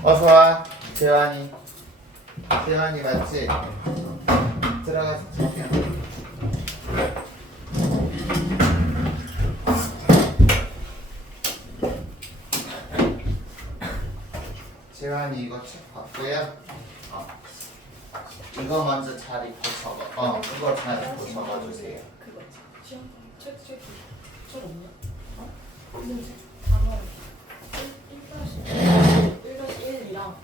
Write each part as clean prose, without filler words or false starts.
어서와 재환이. 재환이 맞지? 들어가서 자기야. 재환이 이거 책 봤고요. 이거 먼저 잘 입고 적어. 그거 잘 입고 적어주세요. 그거 시험 책 없나? 있는데 단어 1-1이랑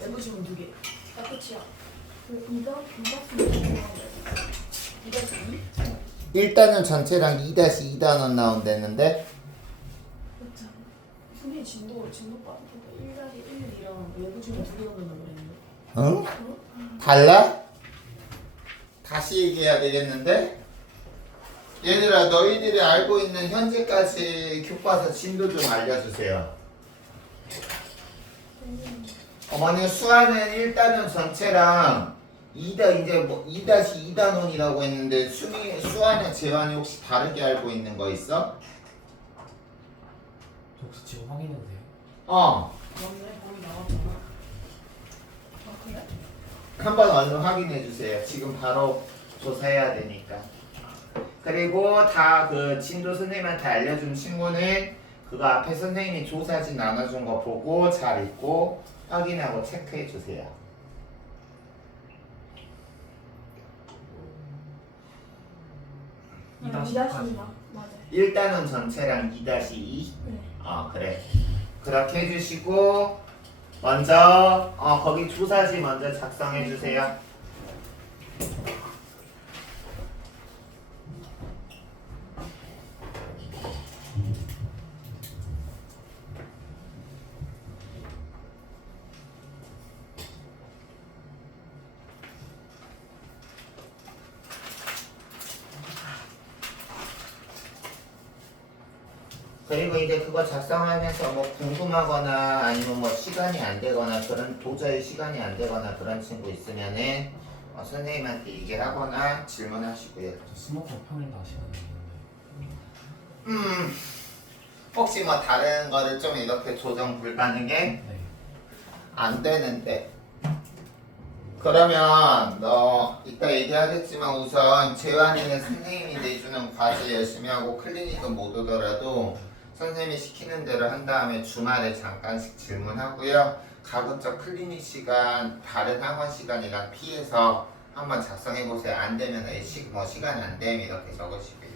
내부 지문 2개. 다 끝이야. 그 2-2? 일단은 전체랑 2-2단원 나온다는데 선생님 진도 빠르니까 1-1이랑 내부 지문 2개 넣는다고 그랬는데. 응? 달라? 다시 얘기해야 되겠는데? 얘들아 너희들이 알고 있는 현재까지 교과서 진도 좀 알려주세요. 어머니 수아는 1단원 전체랑 2-2단원이라고 했는데 수아는 재환이 혹시 다르게 알고 있는 거 있어? 혹시 지금 확인해도 돼요? 맞네. 거기 나왔잖아. 아 그래? 한번 얼른 확인해 주세요. 지금 바로 조사해야 되니까. 그리고 다 그 진도 선생님한테 알려준 친구는 그거 앞에 선생님이 조사지 나눠준 거 보고 잘 읽고 확인하고 체크해 주세요. 맞아. 1단원 전체랑 2-2. 네. 그래. 그렇게 해주시고 먼저 거기 조사지 먼저 작성해 주세요. 그리고 이제 그거 작성하면서 뭐 궁금하거나 아니면 뭐 시간이 안 되거나 그런 도저히 시간이 안 되거나 그런 친구 있으면은 선생님한테 얘기를 하거나 질문하시고요. 저 스모커 평일 다 시간이 있는데. 혹시 뭐 다른 거를 좀 이렇게 조정 불가능해? 네. 안 되는데. 그러면 너 이따 얘기하겠지만 우선 재환이는 선생님이 내주는 과제 열심히 하고 클리닉은 못 오더라도 선생님이 시키는 대로 한 다음에 주말에 잠깐씩 질문하고요. 가급적 클리닉 시간 다른 학원 시간이랑 피해서 한번 작성해 보세요. 안 되면 뭐 시간 안 되면 이렇게 적으시고요.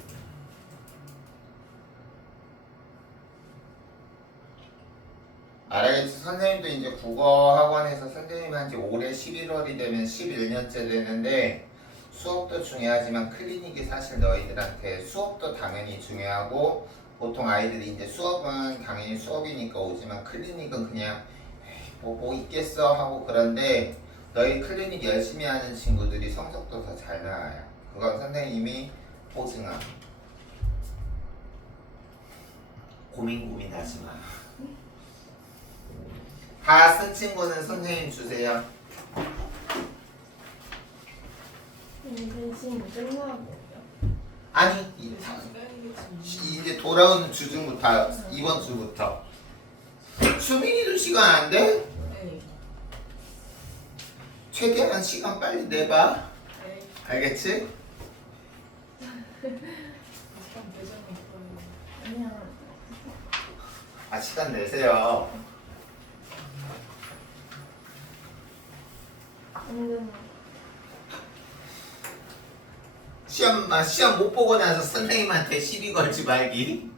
알겠지? 선생님도 이제 국어 학원에서 선생님 한지 올해 11월이 되면 11년째 되는데 수업도 중요하지만 클리닉이 사실 너희들한테 수업도 당연히 중요하고 보통 아이들이 이제 수업은 당연히 수업이니까 오지만 클리닉은 그냥 뭐 있겠어 하고 그런데 너희 클리닉 열심히 하는 친구들이 성적도 더 잘 나와요. 그건 선생님이 보증함. 고민하지 마. 다 쓴 친구는 선생님 주세요. 지금 끝나고 아니 이제 돌아오는 주 중부터 이번 주부터 수민이도 시간 안 돼? 네. 최대한 시간 빨리 내봐. 네. 알겠지? 약간 배정이 있어요. 아니야. 시간 내세요. 시험 못 보고 나서 선생님한테 시비 걸지 말기.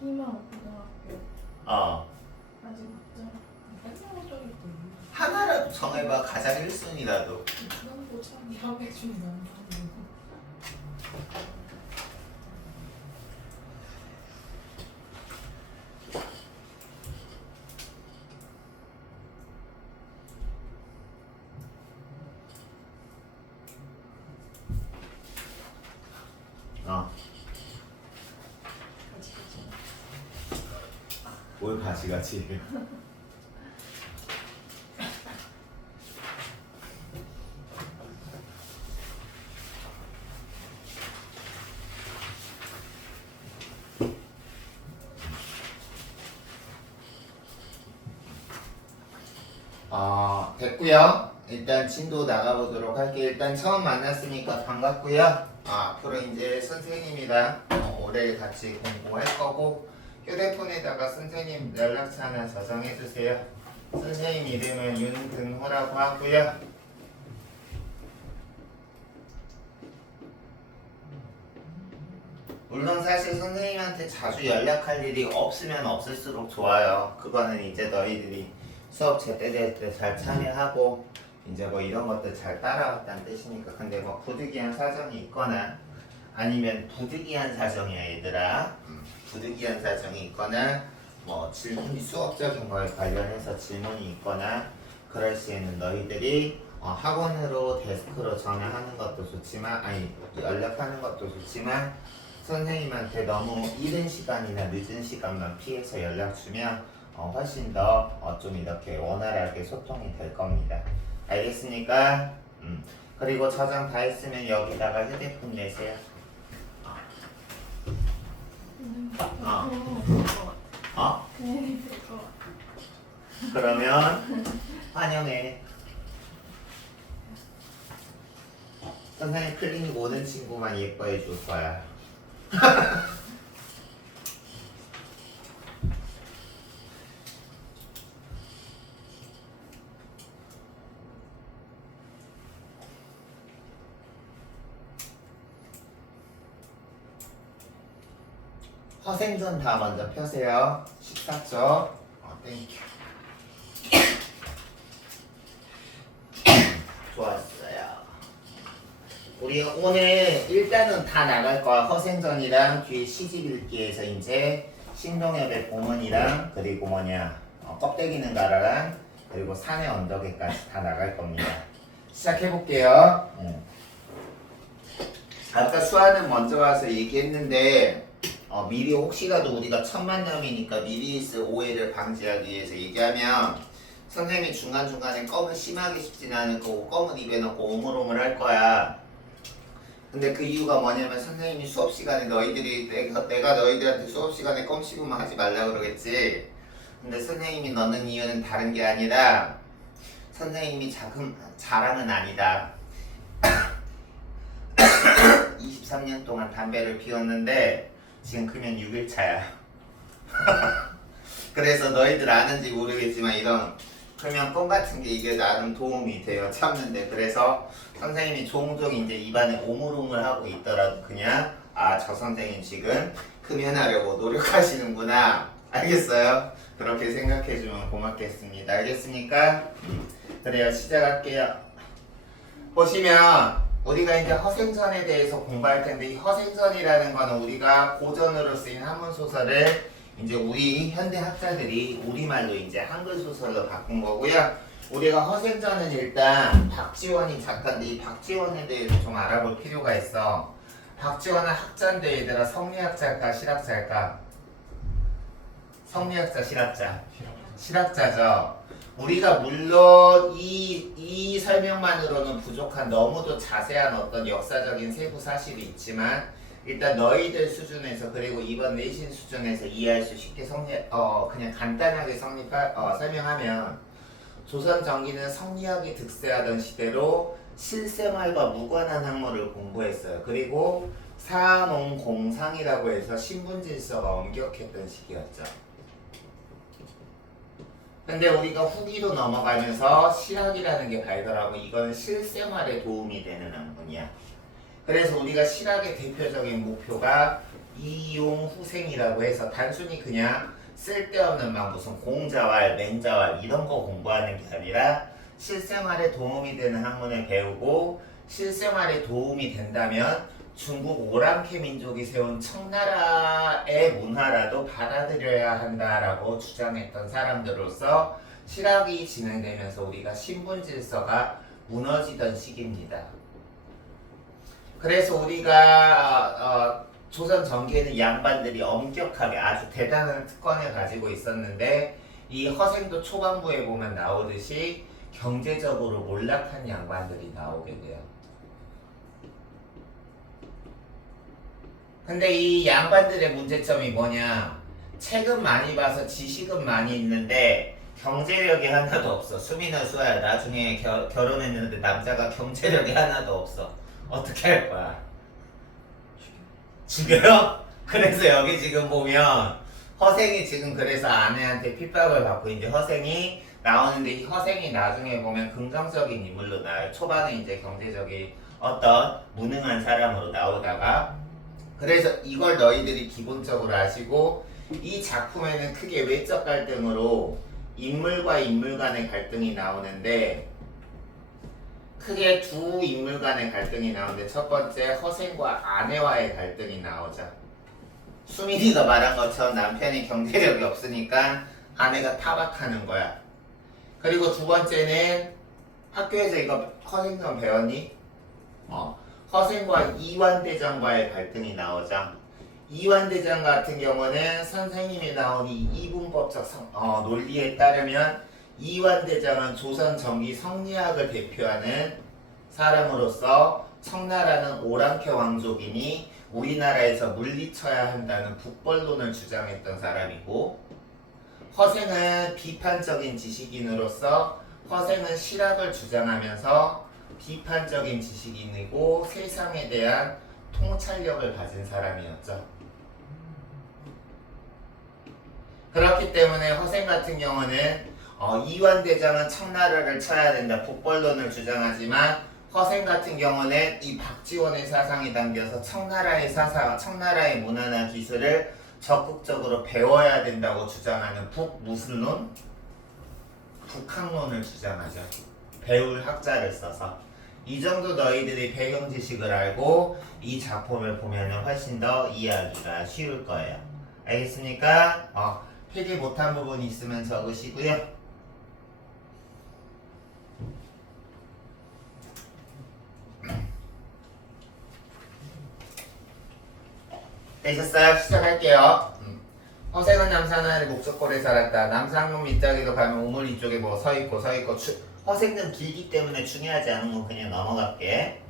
희망 고등학교 아직 없죠? 맨날 저기 있거든요. 하나라도 정해봐. 가장 1순위라도. 그거 참 협약 중에 너무 좋네요. 뭘 가지가지. 됐고요. 일단 진도 나가보도록 할게요. 일단 처음 만났으니까 반갑고요. 앞으로 이제 선생님이랑 올해 같이 공부할 거고 휴대폰에다가 선생님 연락처 하나 저장해 주세요. 선생님 이름은 윤근호라고 하고요. 물론 사실 선생님한테 자주 연락할 일이 없으면 없을수록 좋아요. 그거는 이제 너희들이 수업 제때 잘 참여하고 이제 뭐 이런 것들 잘 따라왔다는 뜻이니까. 근데 뭐 부득이한 사정이 있거나 아니면 부득이한 사정이야 얘들아. 부득이한 사정이 있거나 뭐 질문이 수업적인 거에 관련해서 질문이 있거나 그럴 시에는 너희들이 학원으로 데스크로 전화하는 것도 좋지만 연락하는 것도 좋지만 선생님한테 너무 이른 시간이나 늦은 시간만 피해서 연락 주면 훨씬 더 좀 이렇게 원활하게 소통이 될 겁니다. 알겠습니까? 그리고 저장 다 했으면 여기다가 휴대폰 내세요. 그냥 될것 같아. 그러면 환영해. 선생님 클리닉 오는 친구만 예뻐해 줄 거야. 허생전 다 먼저 펴세요. 14쪽. 땡큐. 좋았어요. 우리 오늘 일단은 다 나갈 거야. 허생전이랑 뒤에 시집 읽기에서 이제 신동엽의 고문이랑 그리고 껍데기는 가라랑 그리고 산의 언덕에까지 다 나갈 겁니다. 시작해볼게요. 아까 수아는 먼저 와서 얘기했는데 미리 혹시라도 우리가 첫 만남이니까 미리 있을 오해를 방지하기 위해서 얘기하면 선생님이 중간중간에 껌을 심하게 씹진 않을 거고 껌은 입에 넣고 오물오물 할 거야. 근데 그 이유가 뭐냐면 선생님이 수업 시간에 내가 너희들한테 수업 시간에 껌 씹으면 하지 말라 그러겠지. 근데 선생님이 넣는 이유는 다른 게 아니라 선생님이 자랑은 아니다. 23년 동안 담배를 피웠는데 지금 크면 6일차야. 그래서 너희들 아는지 모르겠지만 이런 금연껌 같은 게 이게 나름 도움이 돼요. 참는데. 그래서 선생님이 종종 이제 입안에 오물오물 하고 있더라도 그냥 저 선생님 지금 금연하려고 노력하시는구나. 알겠어요? 그렇게 생각해주면 고맙겠습니다. 알겠습니까? 그래요. 시작할게요. 보시면 우리가 이제 허생전에 대해서 공부할 텐데 이 허생전이라는 거는 우리가 고전으로 쓰인 한문 소설을 이제 우리 현대 학자들이 우리말로 이제 한글 소설로 바꾼 거고요. 우리가 허생전은 일단 박지원이 작가인데 이 박지원에 대해서 좀 알아볼 필요가 있어. 박지원은 학자인데 얘들아 성리학자일까 실학자일까? 성리학자 실학자? 실학자죠. 우리가 물론 이 설명만으로는 부족한 너무도 자세한 어떤 역사적인 세부 사실이 있지만 일단 너희들 수준에서 그리고 이번 내신 수준에서 이해할 수 쉽게 그냥 간단하게 설명하면 조선 전기는 성리학이 득세하던 시대로 실생활과 무관한 학문을 공부했어요. 그리고 사농공상이라고 해서 신분질서가 엄격했던 시기였죠. 근데 우리가 후기로 넘어가면서 실학이라는 게 발달하고 이거는 실생활에 도움이 되는 학문이야. 그래서 우리가 실학의 대표적인 목표가 이용후생이라고 해서 단순히 그냥 쓸데없는 무슨 공자왈, 맹자왈 이런 거 공부하는 게 아니라 실생활에 도움이 되는 학문을 배우고 실생활에 도움이 된다면 중국 오랑캐 민족이 세운 청나라의 문화라도 받아들여야 한다라고 주장했던 사람들로서 실학이 진행되면서 우리가 신분 질서가 무너지던 시기입니다. 그래서 우리가 조선 전기에는 양반들이 엄격하게 아주 대단한 특권을 가지고 있었는데 이 허생도 초반부에 보면 나오듯이 경제적으로 몰락한 양반들이 나오게 돼요. 근데 이 양반들의 문제점이 뭐냐? 책은 많이 봐서 지식은 많이 있는데 경제력이 하나도 없어. 수민아 수아야 나중에 결혼했는데 남자가 경제력이 하나도 없어. 어떻게 할 거야? 죽여요? 그래서 여기 지금 보면 허생이 지금 그래서 아내한테 핍박을 받고 이제 허생이 나오는데 이 허생이 나중에 보면 긍정적인 인물로 나와요. 초반에 이제 경제적인 어떤 무능한 사람으로 나오다가 그래서 이걸 너희들이 기본적으로 아시고 이 작품에는 크게 외적 갈등으로 인물과 인물 간의 갈등이 나오는데 크게 두 인물 간의 갈등이 나오는데 첫 번째 허생과 아내와의 갈등이 나오죠. 수민이가 말한 것처럼 남편이 경제력이 없으니까 아내가 타박하는 거야. 그리고 두 번째는 학교에서 이거 허생전 배웠니? 허생과 이완대장과의 갈등이 나오죠. 이완대장 같은 경우는 선생님이 나온 이 이분법적 논리에 따르면 이완대장은 조선 전기 성리학을 대표하는 사람으로서 청나라는 오랑캐 왕족이니 우리나라에서 물리쳐야 한다는 북벌론을 주장했던 사람이고 허생은 비판적인 지식인으로서 허생은 실학을 주장하면서 비판적인 지식인이고 세상에 대한 통찰력을 가진 사람이었죠. 그렇기 때문에 허생 같은 경우는 이완대장은 청나라를 쳐야 된다 북벌론을 주장하지만 허생 같은 경우는 이 박지원의 사상이 담겨서 청나라의 사상, 청나라의 문화나 기술을 적극적으로 배워야 된다고 주장하는 북무술론, 북학론을 주장하죠. 배울 학자를 써서 이 정도 너희들이 배경 지식을 알고 이 작품을 보면 훨씬 더 이해하기가 쉬울 거예요. 알겠습니까? 필기 못한 부분이 있으면 적으시고요. 되셨어요? 시작할게요. 허생은 남산하의 목적골에 살았다. 남산문 밑자리로 가면 우물 이쪽에 뭐 서있고 허생은 길기 때문에 중요하지 않은 건 그냥 넘어갈게.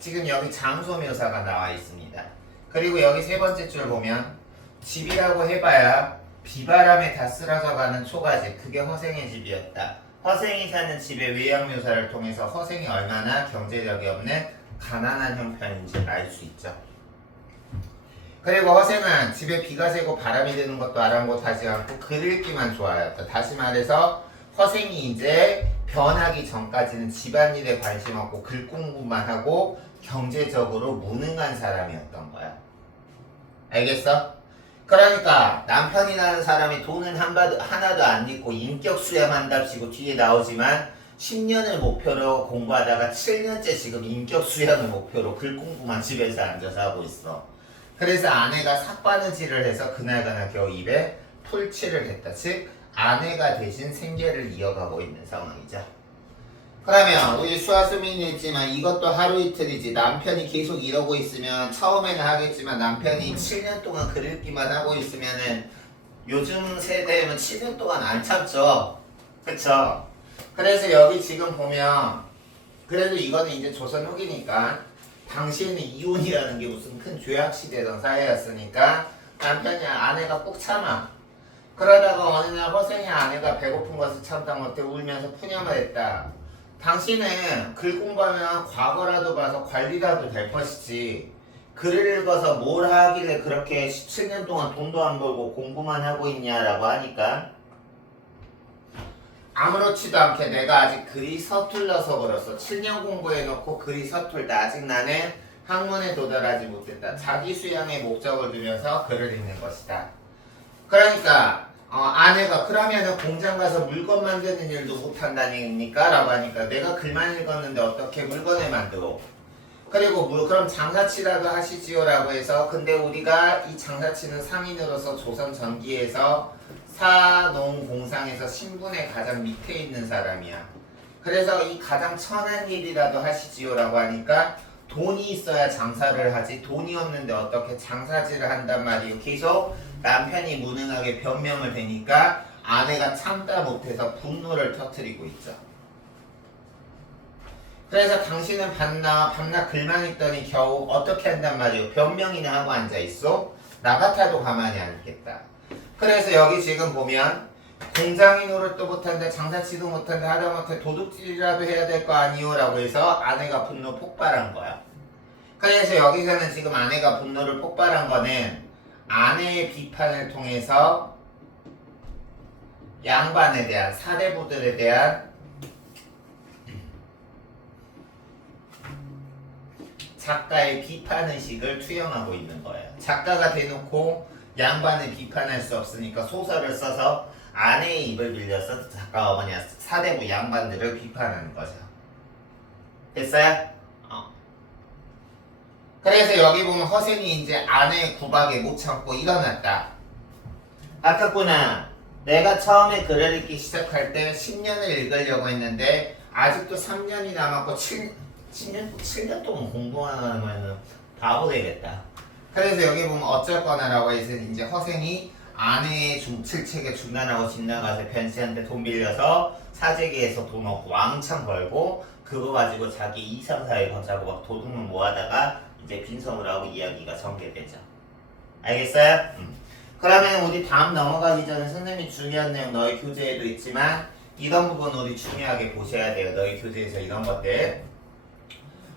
지금 여기 장소 묘사가 나와 있습니다. 그리고 여기 세 번째 줄 보면 집이라고 해봐야 비바람에 다 쓰러져 가는 초가집, 그게 허생의 집이었다. 허생이 사는 집의 외양 묘사를 통해서 허생이 얼마나 경제력이 없는 가난한 형편인지 알 수 있죠. 그리고 허생은 집에 비가 새고 바람이 드는 것도 아랑곳하지 않고 글 읽기만 좋아했다. 다시 말해서 허생이 이제 변하기 전까지는 집안일에 관심 없고 글 공부만 하고 경제적으로 무능한 사람이었던 거야. 알겠어? 그러니까 남편이라는 사람이 돈은 하나도 안 있고 인격 수양한답시고 뒤에 나오지만 10년을 목표로 공부하다가 7년째 지금 인격 수양을 목표로 글 공부만 집에서 앉아서 하고 있어. 그래서 아내가 삭바느질을 해서 그날그날 겨우 입에 풀칠을 했다. 즉 아내가 대신 생계를 이어가고 있는 상황이죠. 그러면 우리 수아수민이 했지만 이것도 하루 이틀이지. 남편이 계속 이러고 있으면 처음에는 하겠지만 남편이 7년 동안 글 읽기만 하고 있으면은 요즘 세대면 7년 동안 안 참죠. 그쵸? 그래서 여기 지금 보면 그래도 이거는 이제 조선 후기니까 당시에는 이혼이라는 게 무슨 큰 죄악시되던 사회였으니까 남편이 아내가 꼭 참아. 그러다가 어느 날 허생의 아내가 배고픈 것을 참다 못해 울면서 푸념을 했다. 당신은 글 공부하면 과거라도 봐서 관리라도 될 것이지 글을 읽어서 뭘 하길래 그렇게 17년 동안 돈도 안 벌고 공부만 하고 있냐라고 하니까 아무렇지도 않게 내가 아직 글이 서툴러서 그렇소. 7년 공부해놓고 글이 서툴다. 아직 나는 학문에 도달하지 못했다. 자기 수양의 목적을 두면서 글을 읽는 것이다. 그러니까 아내가 그러면은 공장 가서 물건 만드는 일도 못한다니까? 라고 하니까 내가 글만 읽었는데 어떻게 물건을 만들어? 그리고 그럼 장사치라도 하시지요 라고 해서 근데 우리가 이 장사치는 상인으로서 조선 전기에서 사농공상에서 신분의 가장 밑에 있는 사람이야. 그래서 이 가장 천한 일이라도 하시지요 라고 하니까 돈이 있어야 장사를 하지 돈이 없는데 어떻게 장사질을 한단 말이에요. 계속 남편이 무능하게 변명을 대니까 아내가 참다 못해서 분노를 터뜨리고 있죠. 그래서 당신은 밤낮 글만 읽더니 겨우 어떻게 한단 말이에요. 변명이나 하고 앉아있어? 나 같아도 가만히 안 있겠다. 그래서 여기 지금 보면 공장인 노릇도 못한데 장사치도 못한데 하다못해 도둑질이라도 해야 될 거 아니오 라고 해서 아내가 분노 폭발한 거야. 그래서 여기서는 지금 아내가 분노를 폭발한 거는 아내의 비판을 통해서 양반에 대한 사대부들에 대한 작가의 비판의식을 투영하고 있는 거예요. 작가가 대놓고 양반을 비판할 수 없으니까 소설을 써서 아내의 입을 빌려서 작가가 뭐냐 사대부 양반들을 비판하는 거죠. 됐어요? 그래서 여기 보면 허생이 이제 아내의 구박에 못 참고 일어났다. 아깝구나. 내가 처음에 글을 읽기 시작할 때 10년을 읽으려고 했는데 아직도 3년이 남았고 7년 동안 공부하면 바보 되겠다. 그래서 여기 보면 어쩔 거나라고 해서 이제 허생이 아내의 실책에 중단하고 집 나가서 변씨한테 돈 빌려서 사재기에서 돈 얻고 왕창 벌고 그거 가지고 자기 2, 3, 4일 버자고 막 도둑을 모아다가 이제 빈성을 하고 이야기가 전개되죠. 알겠어요? 그러면 우리 다음 넘어가기 전에 선생님이 중요한 내용 너희 교재에도 있지만 이런 부분 우리 중요하게 보셔야 돼요. 너희 교재에서 이런 것들.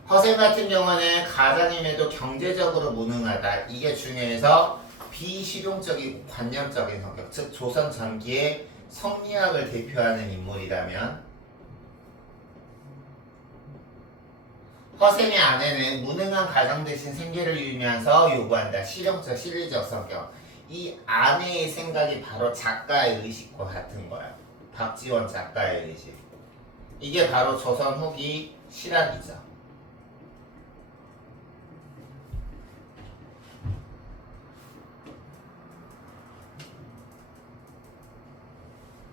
허생 같은 경우는 가장임에도 경제적으로 무능하다. 이게 중요해서 비실용적이고 관념적인 성격, 즉 조선 전기의 성리학을 대표하는 인물이라면 허생의 아내는 무능한 가장 대신 생계를 유지하면서 요구한다. 실용적, 실리적 성격. 이 아내의 생각이 바로 작가의 의식과 같은 거야. 박지원 작가의 의식. 이게 바로 조선 후기 실학이죠.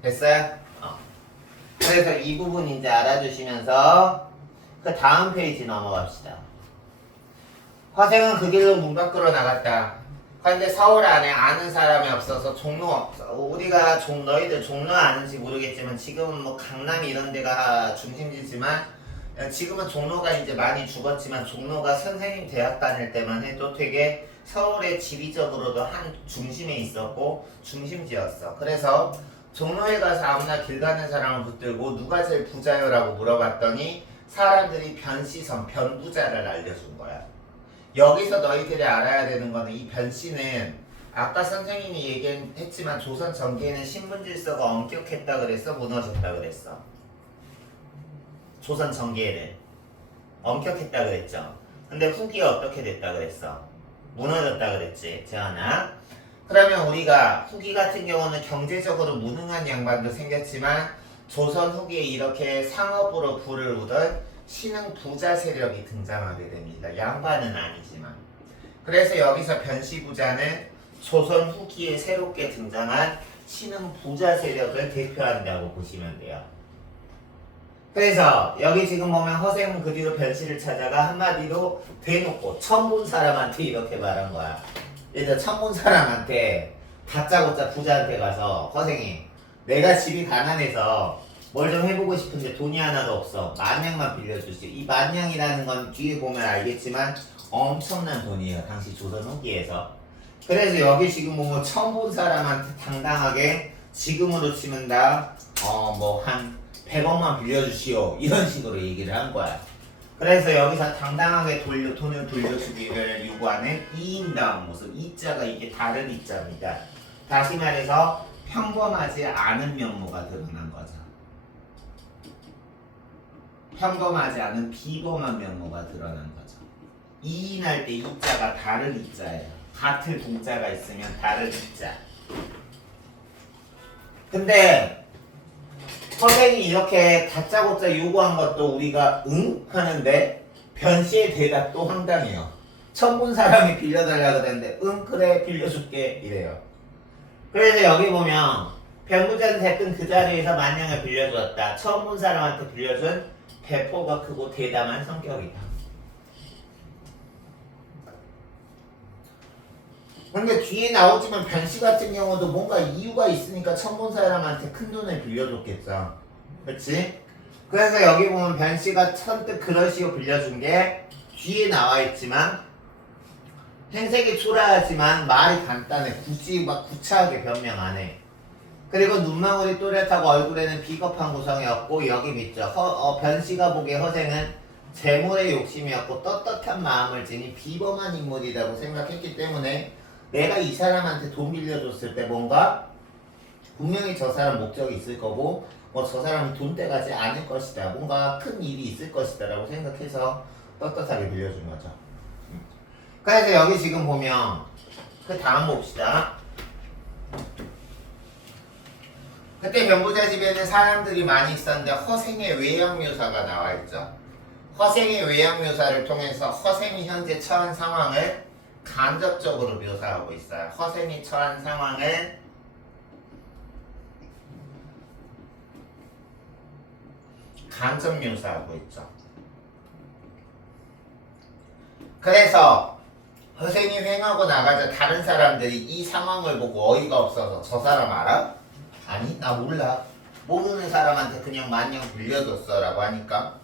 됐어요? 그래서 이 부분 이제 알아주시면서 그 다음 페이지 넘어갑시다. 허생은 그 길로 문 밖으로 나갔다. 그런데 서울 안에 아는 사람이 없어서 종로 없어. 우리가 너희들 종로 아는지 모르겠지만 지금은 뭐 강남 이런 데가 중심지지만 지금은 종로가 이제 많이 죽었지만 종로가 선생님 대학 다닐 때만 해도 되게 서울의 지리적으로도 한 중심에 있었고 중심지였어. 그래서 종로에 가서 아무나 길 가는 사람을 붙들고 누가 제일 부자요? 라고 물어봤더니 사람들이 변씨선, 변부자를 알려준 거야. 여기서 너희들이 알아야 되는 거는 이 변씨는 아까 선생님이 얘기했지만 조선 전기에는 신분 질서가 엄격했다 그랬어? 무너졌다 그랬어? 조선 전기에는 엄격했다 그랬죠? 근데 후기에 어떻게 됐다 그랬어? 무너졌다 그랬지, 재환아? 그러면 우리가 후기 같은 경우는 경제적으로 무능한 양반도 생겼지만 조선 후기에 이렇게 상업으로 부를 우던 신흥 부자 세력이 등장하게 됩니다. 양반은 아니지만. 그래서 여기서 변씨 부자는 조선 후기에 새롭게 등장한 신흥 부자 세력을 대표한다고 보시면 돼요. 그래서 여기 지금 보면 허생은 그 뒤로 변씨를 찾아가 한마디로 대놓고 처음 본 사람한테 이렇게 말한 거야. 일단 처음 본 사람한테 다짜고짜 부자한테 가서 허생이 내가 집이 가난해서 뭘 좀 해보고 싶은데 돈이 하나도 없어. 만냥만 빌려주지. 이 만냥이라는 건 뒤에 보면 알겠지만 엄청난 돈이에요. 당시 조선 후기에서. 그래서 여기 지금 보면 처음 본 사람한테 당당하게 지금으로 치면 다 뭐 한 100억만 빌려주시오. 이런 식으로 얘기를 한 거야. 그래서 여기서 당당하게 돈을 돌려주기를 요구하는 이인다운 모습. 이자가 이게 다른 이자입니다. 다시 말해서 평범하지 않은 면모가 드러난 거죠. 평범하지 않은 비범한 면모가 드러난 거죠. 이인할 때 이자가 다른 이자예요. 같은 동자가 있으면 다른 이자. 근데 선생님이 이렇게 다짜고짜 요구한 것도 우리가 응? 하는데 변씨의 대답도 황당해요. 처음 본 사람이 빌려달라고 그랬는데 응 그래 빌려줄게 이래요. 그래서 여기 보면 변부자는 대뜸 그 자리에서 만냥을 빌려주었다. 처음 본 사람한테 빌려준 배포가 크고 대담한 성격이다. 근데 뒤에 나오지만 변씨 같은 경우도 뭔가 이유가 있으니까 처음 본 사람한테 큰 돈을 빌려줬겠죠. 그렇지? 그래서 여기 보면 변씨가 선뜻 그러시오 빌려준 게 뒤에 나와 있지만 행색이 초라하지만 말이 간단해. 굳이 막 구차하게 변명 안 해. 그리고 눈망울이 또렷하고 얼굴에는 비겁한 구성이었고 여기 믿죠. 변씨가 보기에 허생은 재물의 욕심이었고 떳떳한 마음을 지닌 비범한 인물이라고 생각했기 때문에 내가 이 사람한테 돈 빌려줬을 때 뭔가 분명히 저 사람 목적이 있을 거고 저 사람이 돈 떼가지 않을 것이다. 뭔가 큰 일이 있을 것이다 라고 생각해서 떳떳하게 빌려준 거죠. 그래서 여기 지금 보면 그 다음 봅시다. 그때 병부자 집에는 사람들이 많이 있었는데 허생의 외양 묘사가 나와 있죠. 허생의 외양 묘사를 통해서 허생이 현재 처한 상황을 간접적으로 묘사하고 있어요. 허생이 처한 상황을 간접 묘사하고 있죠. 그래서 허생이 횡하고 나가자 다른 사람들이 이 상황을 보고 어이가 없어서 저 사람 알아? 아니 나 몰라. 모르는 사람한테 그냥 만냥 빌려줬어 라고 하니까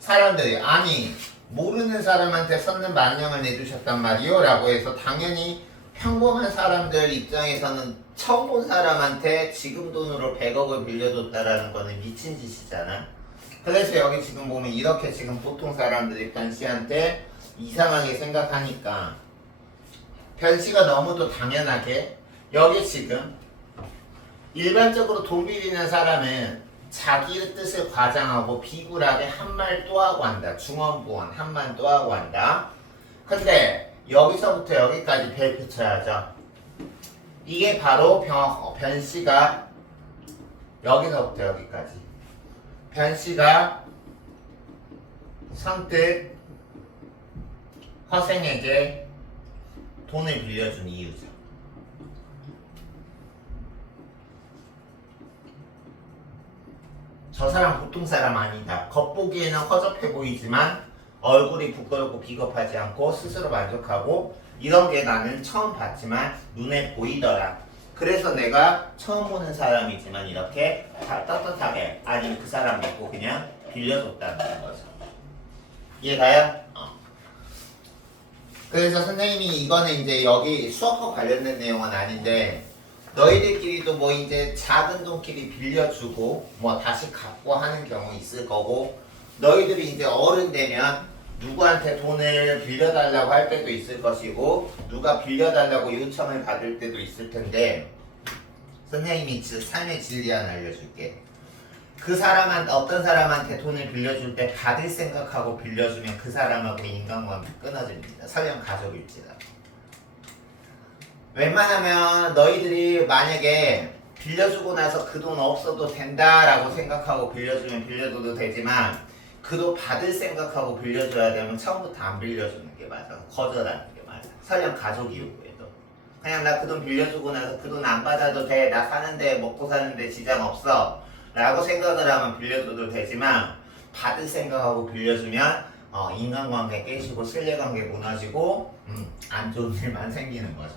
사람들이 아니 모르는 사람한테 썼는 만냥을 내주셨단 말이요 라고 해서 당연히 평범한 사람들 입장에서는 처음 본 사람한테 지금 돈으로 100억을 빌려줬다라는 거는 미친 짓이잖아. 그래서 여기 지금 보면 이렇게 지금 보통 사람들이 변씨한테 이상하게 생각하니까 변씨가 너무도 당연하게 여기 지금 일반적으로 돈 빌리는 사람은 자기의 뜻을 과장하고 비굴하게 한 말 또 하고 한다. 중언부언 한 말 또 하고 한다. 근데 여기서부터 여기까지 별표 쳐야죠. 이게 바로 변씨가 여기서부터 여기까지 변씨가 선뜻 허생에게 돈을 빌려준 이유죠. 저 사람 보통 사람 아니다. 겉보기에는 허접해 보이지만 얼굴이 부끄럽고 비겁하지 않고 스스로 만족하고 이런 게 나는 처음 봤지만 눈에 보이더라. 그래서 내가 처음 보는 사람이지만 이렇게 다 떳떳하게 아니면 그 사람 믿고 그냥 빌려줬다는 거죠. 이해가요? 그래서 선생님이 이거는 이제 여기 수업과 관련된 내용은 아닌데 너희들끼리도 뭐 이제 작은 돈끼리 빌려주고 뭐 다시 갚고 하는 경우 있을 거고 너희들이 이제 어른 되면 누구한테 돈을 빌려달라고 할 때도 있을 것이고 누가 빌려달라고 요청을 받을 때도 있을 텐데 선생님이 삶의 진리 하나 알려줄게. 그 사람한테 어떤 사람한테 돈을 빌려줄 때 받을 생각하고 빌려주면 그 사람하고 인간관계 끊어집니다. 설령 가족일지라도. 웬만하면 너희들이 만약에 빌려주고 나서 그 돈 없어도 된다라고 생각하고 빌려주면 빌려줘도 되지만 그 돈 받을 생각하고 빌려줘야 되면 처음부터 안 빌려주는 게 맞아. 거절하는 게 맞아. 설령 가족 이후에도. 그냥 나 그 돈 빌려주고 나서 그 돈 안 받아도 돼. 나 사는데 먹고 사는데 지장 없어. 라고 생각을 하면 빌려줘도 되지만 받을 생각하고 빌려주면 인간관계 깨지고 신뢰관계 무너지고 안 좋은 일만 생기는 거죠.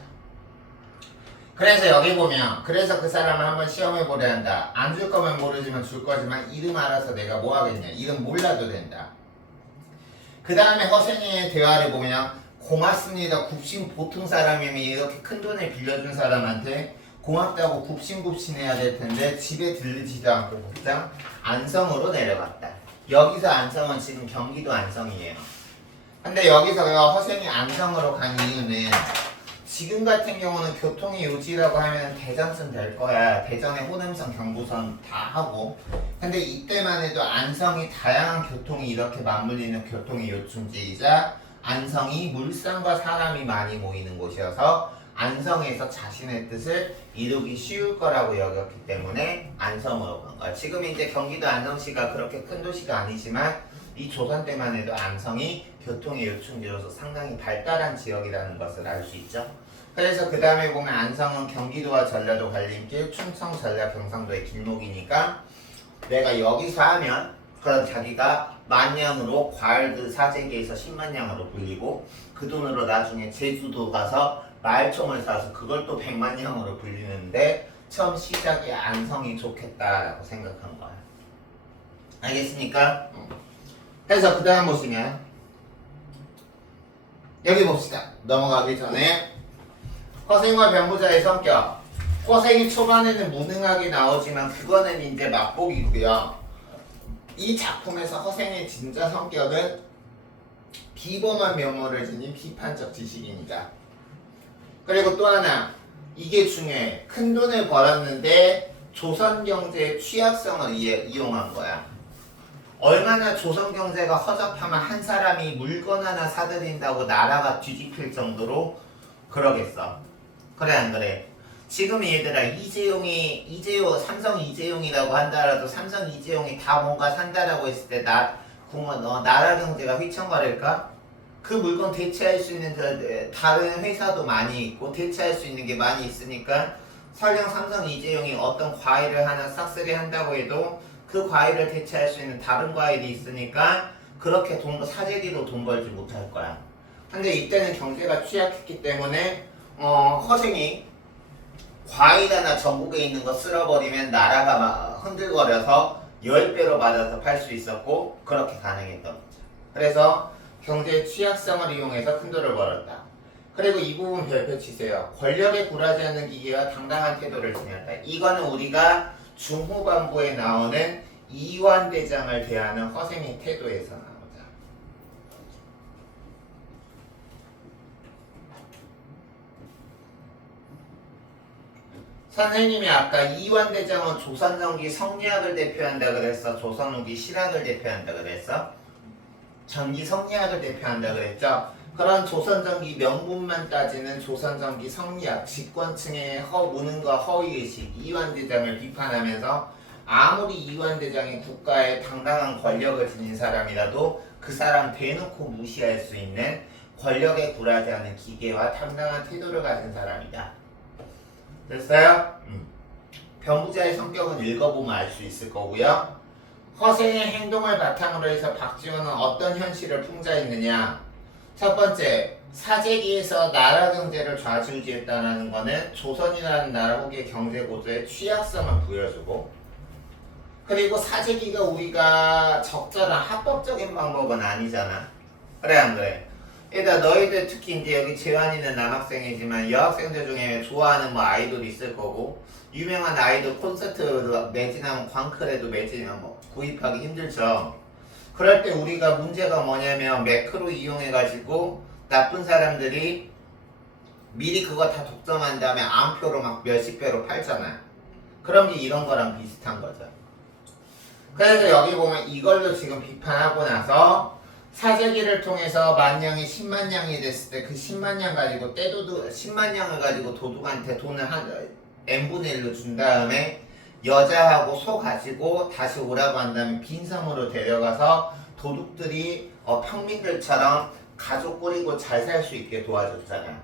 그래서 여기 보면 그래서 그 사람을 한번 시험해보려 한다. 안 줄 거면 모르지만 줄 거지만 이름 알아서 내가 뭐 하겠냐. 이름 몰라도 된다. 그 다음에 허생이의 대화를 보면 고맙습니다. 굽신 보통 사람이면 이렇게 큰 돈을 빌려준 사람한테 고맙다고 굽신굽신해야 될 텐데 집에 들르지도 않고 곧장 안성으로 내려갔다. 여기서 안성은 지금 경기도 안성이에요. 근데 여기서 허생이 안성으로 간 이유는 지금 같은 경우는 교통이 요지라고 하면 대전쯤 될 거야. 대전에 호남선, 경부선 다 하고. 근데 이때만 해도 안성이 다양한 교통이 이렇게 맞물리는 교통의 요충지이자 안성이 물산과 사람이 많이 모이는 곳이어서 안성에서 자신의 뜻을 이루기 쉬울 거라고 여겼기 때문에 안성으로 간 거야. 지금 이제 경기도 안성시가 그렇게 큰 도시가 아니지만 이 조선 때만 해도 안성이 교통의 요충지로서 상당히 발달한 지역이라는 것을 알 수 있죠. 그래서 그 다음에 보면 안성은 경기도와 전라도 갈림길, 충청, 전라, 경상도의 길목이니까 내가 여기서 하면 그럼 자기가 만냥으로 과일드 사재기에서 10만냥으로 불리고 그 돈으로 나중에 제주도 가서 말총을 사서 그걸 또 100만냥으로 불리는데 처음 시작이 안성이 좋겠다라고 생각한 거야. 알겠습니까? 그래서 그 다음 보시면 여기 봅시다. 넘어가기 전에 허생과 변부자의 성격. 허생이 초반에는 무능하게 나오지만 그거는 이제 맛보기고요. 이 작품에서 허생의 진짜 성격은 비범한 면모를 지닌 비판적 지식인이다. 그리고 또 하나, 이게 중요해. 큰 돈을 벌었는데 조선 경제의 취약성을 이용한 거야. 얼마나 조선 경제가 허접하면 한 사람이 물건 하나 사들인다고 나라가 뒤집힐 정도로 그러겠어. 그래 안 그래? 지금 얘들아 삼성 이재용이라고 한다라도 삼성 이재용이 다 뭔가 산다라고 했을 때 나라 경제가 휘청거릴까? 그 물건 대체할 수 있는 다른 회사도 많이 있고 대체할 수 있는 게 많이 있으니까 설령 삼성 이재용이 어떤 과일을 하나 싹쓸이 한다고 해도 그 과일을 대체할 수 있는 다른 과일이 있으니까 그렇게 사재기로 돈 벌지 못할 거야. 근데 이때는 경제가 취약했기 때문에 허생이 과일 하나 전국에 있는 거 쓸어버리면 나라가 막 흔들거려서 10배로 받아서 팔 수 있었고 그렇게 가능했던 거죠. 그래서 경제의 취약성을 이용해서 큰 돈을 벌었다. 그리고 이 부분 별표 치세요. 권력에 굴하지 않는 기계와 당당한 태도를 지녔다. 이거는 우리가 중후반부에 나오는 이완대장을 대하는 허생의 태도에서 나오자. 선생님이 아까 이완대장은 조선전기 성리학을 대표한다 그랬어? 조선 후기 실학을 대표한다 그랬어? 전기 성리학을 대표한다 그랬죠? 그런 조선전기 명분만 따지는 조선전기 성리학, 집권층의 무능과 허위의식, 이완대장을 비판하면서 아무리 이완대장이 국가의 당당한 권력을 지닌 사람이라도 그 사람 대놓고 무시할 수 있는 권력에 굴하지 않은 기계와 당당한 태도를 가진 사람이다. 됐어요? 변부자의 성격은 읽어보면 알 수 있을 거고요. 허생의 행동을 바탕으로 해서 박지원은 어떤 현실을 풍자했느냐. 첫 번째, 사재기에서 나라 경제를 좌지우지했다는 것은 조선이라는 나라 후기의 경제 구조의 취약성을 부여주고, 그리고 사재기가 우리가 적절한 합법적인 방법은 아니잖아. 그래 안 그래? 일단 너희들 특히 이제 여기 재환이는 남학생이지만 여학생들 중에 좋아하는 뭐 아이돌 있을 거고 유명한 아이돌 콘서트 매진하면 광클에도 매진하면 뭐 구입하기 힘들죠. 그럴 때 우리가 문제가 뭐냐면 매크로 이용해가지고 나쁜 사람들이 미리 그거 다 독점한 다음에 암표로 막 몇십 배로 팔잖아요. 그런 게 이런 거랑 비슷한 거죠. 그래서 여기 보면 이걸로 지금 비판하고 나서 사재기를 통해서 만냥이 10만 냥이 됐을 때 그 10만 냥 가지고 10만 냥을 가지고 도둑한테 돈을 한 n분의 1로 준 다음에 여자하고 소 가지고 다시 오라고 한 다음에 빈섬으로 데려가서 도둑들이 평민들처럼 가족 꾸리고 잘 살 수 있게 도와줬잖아요.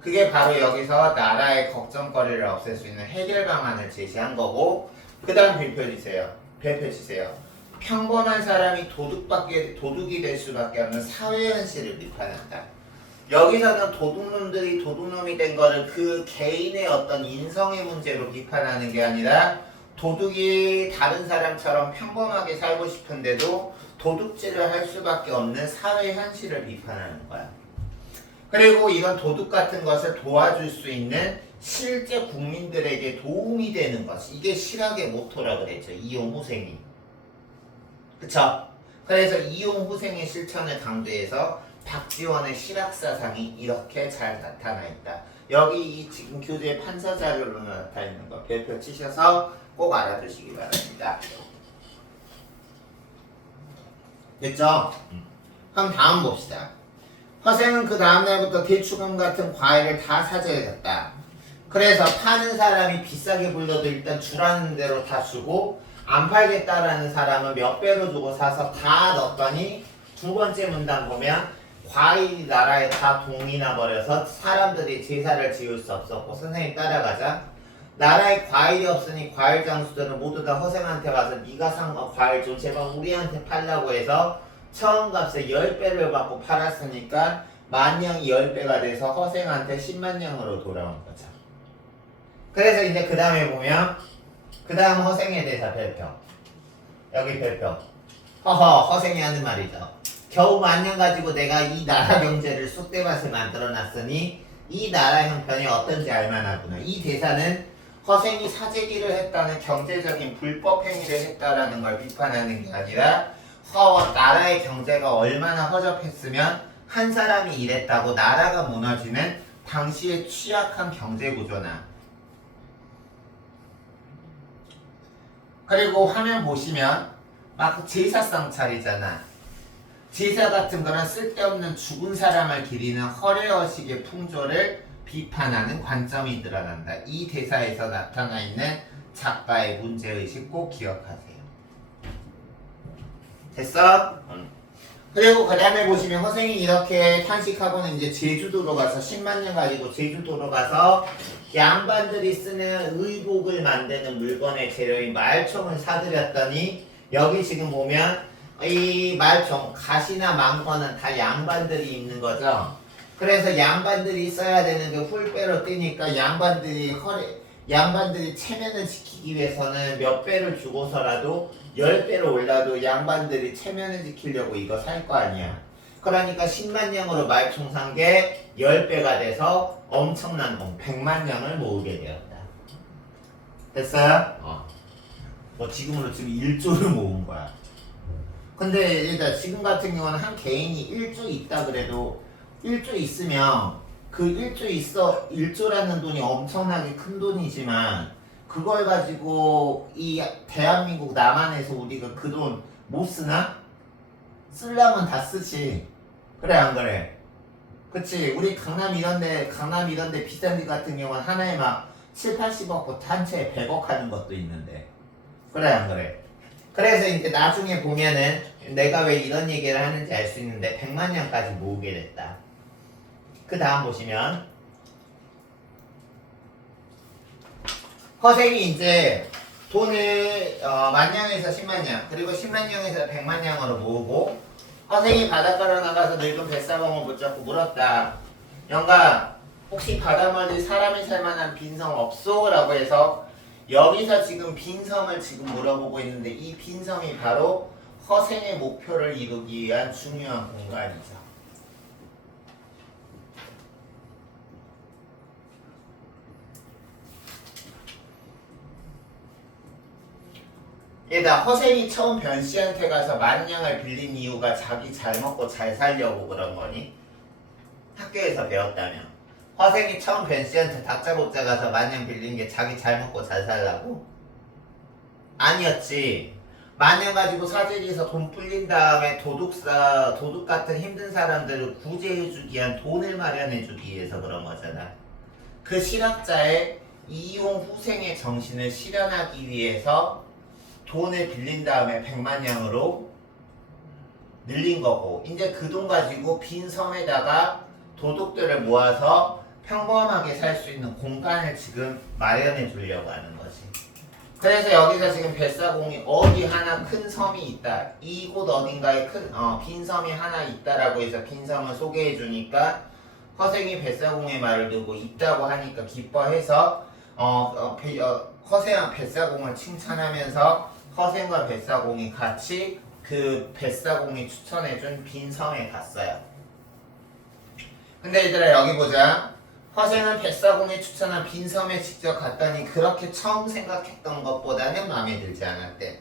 그게 바로 여기서 나라의 걱정거리를 없앨 수 있는 해결 방안을 제시한 거고, 그 다음 별표 치세요. 평범한 사람이 도둑이 될 수밖에 없는 사회 현실을 비판한다. 여기서는 도둑놈들이 도둑놈이 된 거를 그 개인의 어떤 인성의 문제로 비판하는 게 아니라 도둑이 다른 사람처럼 평범하게 살고 싶은데도 도둑질을 할 수밖에 없는 사회 현실을 비판하는 거야. 그리고 이건 도둑 같은 것을 도와줄 수 있는 실제 국민들에게 도움이 되는 것. 이게 실학의 모토라 그랬죠. 이용후생이. 그쵸? 그래서 이용후생의 실천을 강조해서 박지원의 실학사상이 이렇게 잘 나타나 있다. 여기 이 지금 교재 판서 자료로 나타나 있는 거 별표 치셔서 꼭 알아두시기 바랍니다. 됐죠? 그럼 다음 봅시다. 허생은 그 다음날부터 대추금 같은 과일을 다 사재해줬다. 그래서 파는 사람이 비싸게 불러도 일단 주라는 대로 다 주고 안 팔겠다라는 사람은 몇 배로 주고 사서 다 넣었더니 두 번째 문단 보면 과일이 나라에 다 동이나 버려서 사람들이 제사를 지을 수 없었고, 선생님 따라가자. 나라에 과일이 없으니 과일 장수들은 모두 다 허생한테 와서 네가 산 거 과일 좀 제발 우리한테 팔라고 해서 처음 값에 10배를 받고 팔았으니까 만냥이 10배가 돼서 허생한테 10만 냥으로 돌아온 거죠. 그래서 이제 그 다음에 보면 그 다음 허생에 대해서 별표. 여기 별표. 허생이 하는 말이죠. 겨우 만냥 가지고 내가 이 나라 경제를 쑥대밭을 만들어 놨으니 이 나라 형편이 어떤지 알만하구나. 이 대사는 허생이 사재기를 했다는 경제적인 불법 행위를 했다라는 걸 비판하는 게 아니라 나라의 경제가 얼마나 허접했으면 한 사람이 일했다고 나라가 무너지는 당시의 취약한 경제 구조나 그리고 화면 보시면 막 제사상 차리잖아. 제사 같은 거는 쓸데없는 죽은 사람을 기리는 허례허식의 풍조를 비판하는 관점이 드러난다. 이 대사에서 나타나 있는 작가의 문제의식 꼭 기억하세요. 됐어? 그리고 그 다음에 보시면 허생이 이렇게 탄식하고는 이제 제주도로 가서 10만 년 가지고 제주도로 가서 양반들이 쓰는 의복을 만드는 물건의 재료인 말총을 사들였더니 여기 지금 보면 이 말총, 가시나 망거는 다 양반들이 입는 거죠. 그래서 양반들이 써야 되는 게 훌배로 뛰니까 양반들이 체면을 지키기 위해서는 몇 배를 주고서라도 10배로 올라도 양반들이 체면을 지키려고 이거 살 거 아니야. 그러니까 10만 냥으로 말총 산 게 10배가 돼서 엄청난 돈 100만 냥을 모으게 되었다. 됐어요? 뭐 지금으로 지금 1조를 모은 거야. 근데 일단 지금 같은 경우는 한 개인이 1조 있다 그래도 1조 있으면 그 1조라는 돈이 엄청나게 큰 돈이지만 그걸 가지고 이 대한민국 남한에서 우리가 그 돈 못 쓰나? 쓰려면 다 쓰지. 그래 안 그래? 그치? 우리 강남 이런데 비싼 데 같은 경우는 하나에 막 7, 80억 한 채에 100억 하는 것도 있는데 그래 안 그래? 그래서 이제 나중에 보면은 내가 왜 이런 얘기를 하는지 알 수 있는데 100만 냥까지 모으게 됐다. 그 다음 보시면 허생이 이제 돈을 만냥에서 10만냥 그리고 10만냥에서 100만냥으로 모으고 허생이 바닷가로 나가서 늙은 뱃사공을 붙잡고 물었다. 영감 혹시 바닷물에 사람이 살만한 빈섬 없소? 라고 해서 여기서 지금 빈섬을 지금 물어보고 있는데 이 빈섬이 바로 허생의 목표를 이루기 위한 중요한 공간이죠. 얘다 허생이 처음 변씨한테 가서 만냥을 빌린 이유가 자기 잘 먹고 잘 살려고 그런 거니? 학교에서 배웠다면 허생이 처음 변씨한테 다짜고짜 가서 만냥 빌린 게 자기 잘 먹고 잘 살라고? 아니었지. 만냥 가지고 사재기에서 돈 불린 다음에 도둑 같은 힘든 사람들을 구제해주기 위한 돈을 마련해주기 위해서 그런 거잖아. 그 실학자의 이용 후생의 정신을 실현하기 위해서 돈을 빌린 다음에 100만냥으로 늘린 거고 이제 그 돈 가지고 빈 섬에다가 도둑들을 모아서 평범하게 살 수 있는 공간을 지금 마련해 주려고 하는 거지. 그래서 여기서 지금 뱃사공이 어디 하나 큰 섬이 있다. 이곳 어딘가에 빈 섬이 하나 있다라고 해서 빈 섬을 소개해 주니까 허생이 뱃사공의 말을 듣고 있다고 하니까 기뻐해서 허생한 뱃사공을 칭찬하면서 허생과 뱃사공이 같이 그 뱃사공이 추천해준 빈 섬에 갔어요. 근데 얘들아 여기 보자. 허생은 뱃사공이 추천한 빈 섬에 직접 갔더니 그렇게 처음 생각했던 것보다는 마음에 들지 않았대.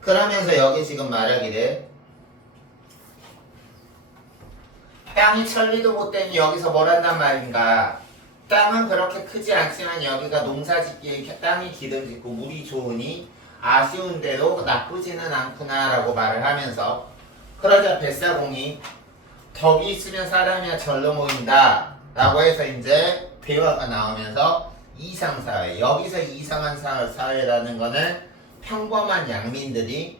그러면서 여기 지금 말하기를 땅이 천리도 못되니 여기서 뭘 한단 말인가. 땅은 그렇게 크지 않지만 여기가 농사짓기에 땅이 기름짓고 물이 좋으니 아쉬운 대로 나쁘지는 않구나 라고 말을 하면서 그러자 뱃사공이 덕이 있으면 사람이야 절로 모인다 라고 해서 이제 대화가 나오면서 이상사회, 여기서 이상한 사회라는 거는 평범한 양민들이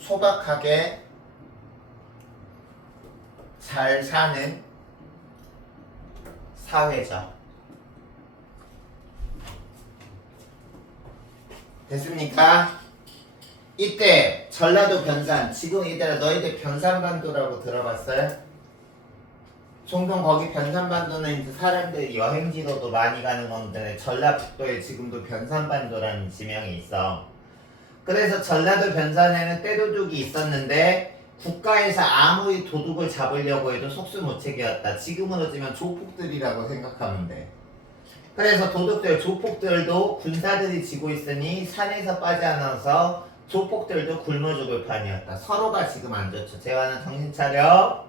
소박하게 잘 사는 사회죠. 됐습니까? 이때 전라도 변산, 지금 얘들아 너희들 변산반도라고 들어봤어요? 종종 거기 변산반도는 이제 사람들이 여행지로도 많이 가는 건데 전라북도에 지금도 변산반도라는 지명이 있어. 그래서 전라도 변산에는 떼도둑이 있었는데 국가에서 아무리 도둑을 잡으려고 해도 속수무책이었다. 지금으로 치면 조폭들이라고 생각하면 돼. 그래서 도둑들, 조폭들도 군사들이 지고 있으니 산에서 빠져나와서 조폭들도 굶어 죽을 판이었다. 서로가 지금 안 좋죠. 재환은 정신 차려.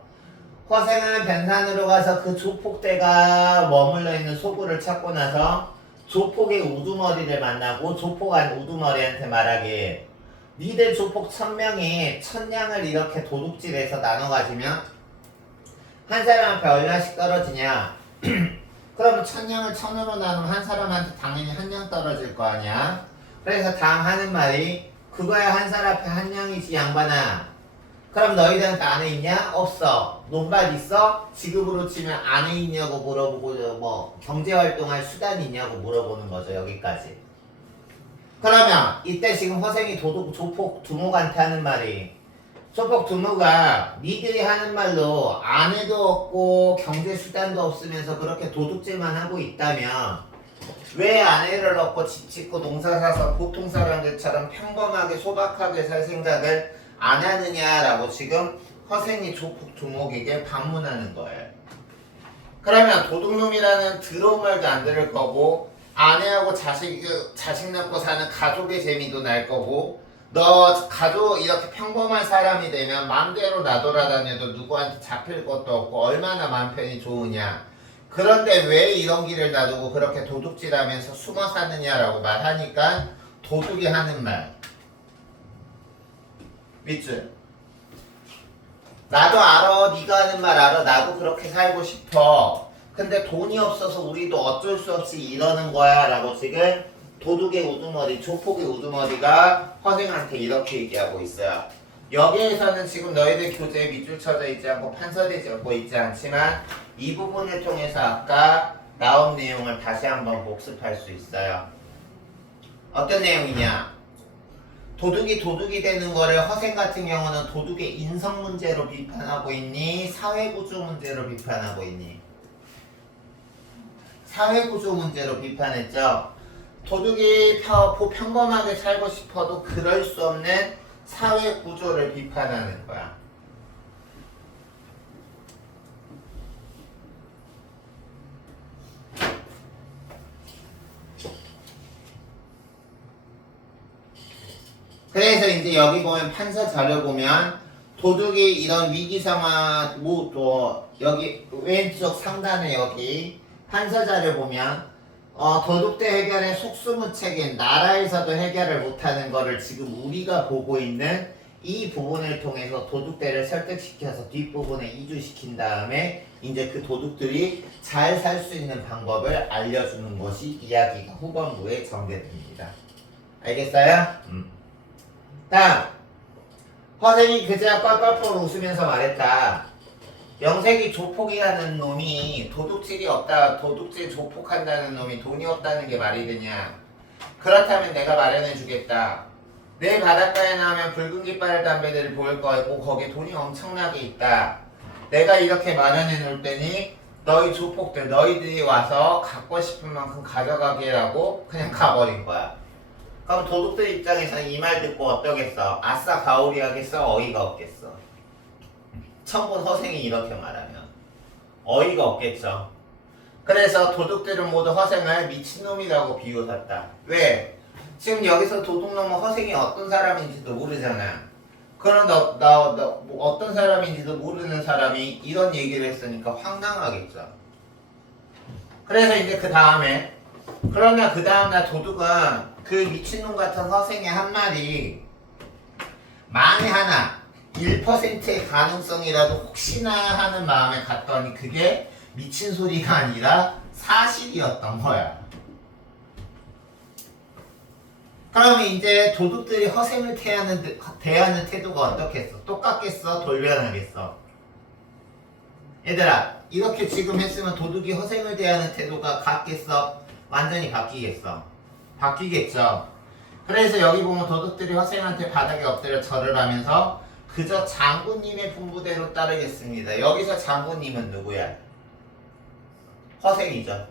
허생은 변산으로 가서 그 조폭대가 머물러 있는 소굴을 찾고 나서 조폭의 우두머리를 만나고 조폭한 우두머리한테 말하길, 니들 조폭 1000명이 1000냥을 이렇게 도둑질해서 나눠 가지면 한 사람한테 얼마씩 떨어지냐? 그러면 1000냥을 1000으로 나누면 한 사람한테 당연히 한 냥 떨어질 거 아니야? 그래서 다음 하는 말이, 그거야 한 사람 앞에 한 냥이지 양반아. 그럼 너희들한테 아내 있냐? 없어. 논밭 있어? 지급으로 치면 아내 있냐고 물어보고, 뭐 경제활동할 수단이 있냐고 물어보는 거죠. 여기까지. 그러면 이때 지금 허생이 조폭 두목한테 하는 말이, 조폭 두목아 니들이 하는 말로 아내도 없고 경제 수단도 없으면서 그렇게 도둑질만 하고 있다면 왜 아내를 얻고 집 짓고 농사 사서 보통 사람들처럼 평범하게 소박하게 살 생각을 안 하느냐라고 지금 허생이 조폭 두목에게 반문하는 거예요. 그러면 도둑놈이라는 더러운 말도 안 들을 거고, 아내하고 자식 낳고 사는 가족의 재미도 날 거고, 너 가족 이렇게 평범한 사람이 되면 마음대로 나돌아다녀도 누구한테 잡힐 것도 없고 얼마나 마음 편히 좋으냐. 그런데 왜 이런 길을 놔두고 그렇게 도둑질하면서 숨어 사느냐라고 말하니까 도둑이 하는 말. 밑줄. 나도 알아. 네가 하는 말 알아. 나도 그렇게 살고 싶어. 근데 돈이 없어서 우리도 어쩔 수 없이 이러는 거야 라고 지금 도둑의 우두머리, 조폭의 우두머리가 허생한테 이렇게 얘기하고 있어요. 여기에서는 지금 너희들 교재에 밑줄 쳐져 있지 않고 판서되지 있지 않지만 이 부분을 통해서 아까 나온 내용을 다시 한번 복습할 수 있어요. 어떤 내용이냐? 도둑이 되는 거를 허생 같은 경우는 도둑의 인성 문제로 비판하고 있니? 사회구조 문제로 비판하고 있니? 사회구조 문제로 비판했죠. 도둑이 평범하게 살고 싶어도 그럴 수 없는 사회구조를 비판하는 거야. 그래서 이제 여기 보면 판서 자료 보면 도둑이 이런 위기 상황, 또 여기 왼쪽 상단에 여기 판서 자료 보면 도둑대 해결의 속수무책인 나라에서도 해결을 못하는 거를 지금 우리가 보고 있는 이 부분을 통해서 도둑대를 설득시켜서 뒷부분에 이주시킨 다음에 이제 그 도둑들이 잘 살 수 있는 방법을 알려주는 것이 이야기가 후반부에 전개됩니다. 알겠어요? 다음, 허생이 그제야 껄껄 웃으면서 말했다. 명색이 조폭이라는 놈이 도둑질이 없다, 도둑질 조폭한다는 놈이 돈이 없다는 게 말이 되냐? 그렇다면 내가 마련해 주겠다. 내 바닷가에 나오면 붉은 깃발 담배들이 보일 거고 거기에 돈이 엄청나게 있다. 내가 이렇게 마련해 놓을 테니 너희 조폭들, 너희들이 와서 갖고 싶은 만큼 가져가게 하고 그냥 가버린 거야. 그럼 도둑들 입장에서는 이 말 듣고 어떠겠어? 아싸 가오리 하겠어? 어이가 없겠어? 천군 허생이 이렇게 말하면 어이가 없겠죠. 그래서 도둑들은 모두 허생을 미친놈이라고 비웃었다. 왜? 지금 여기서 도둑놈은 허생이 어떤 사람인지도 모르잖아. 그럼 어떤 사람인지도 모르는 사람이 이런 얘기를 했으니까 황당하겠죠. 그래서 이제 그 다음에, 그러나 그 다음날 도둑은 그 미친놈 같은 허생의 한 말이 만에 하나 1%의 가능성이라도 혹시나 하는 마음에 갔더니 그게 미친 소리가 아니라 사실이었던 거야. 그러면 이제 도둑들이 허생을 대하는 태도가 어떻겠어? 똑같겠어? 돌변하겠어? 얘들아, 이렇게 지금 했으면 도둑이 허생을 대하는 태도가 같겠어? 완전히 바뀌겠어? 바뀌겠죠. 그래서 여기 보면 도둑들이 허생한테 바닥에 엎드려 절을 하면서 그저 장군님의 분부대로 따르겠습니다. 여기서 장군님은 누구야? 허생이죠.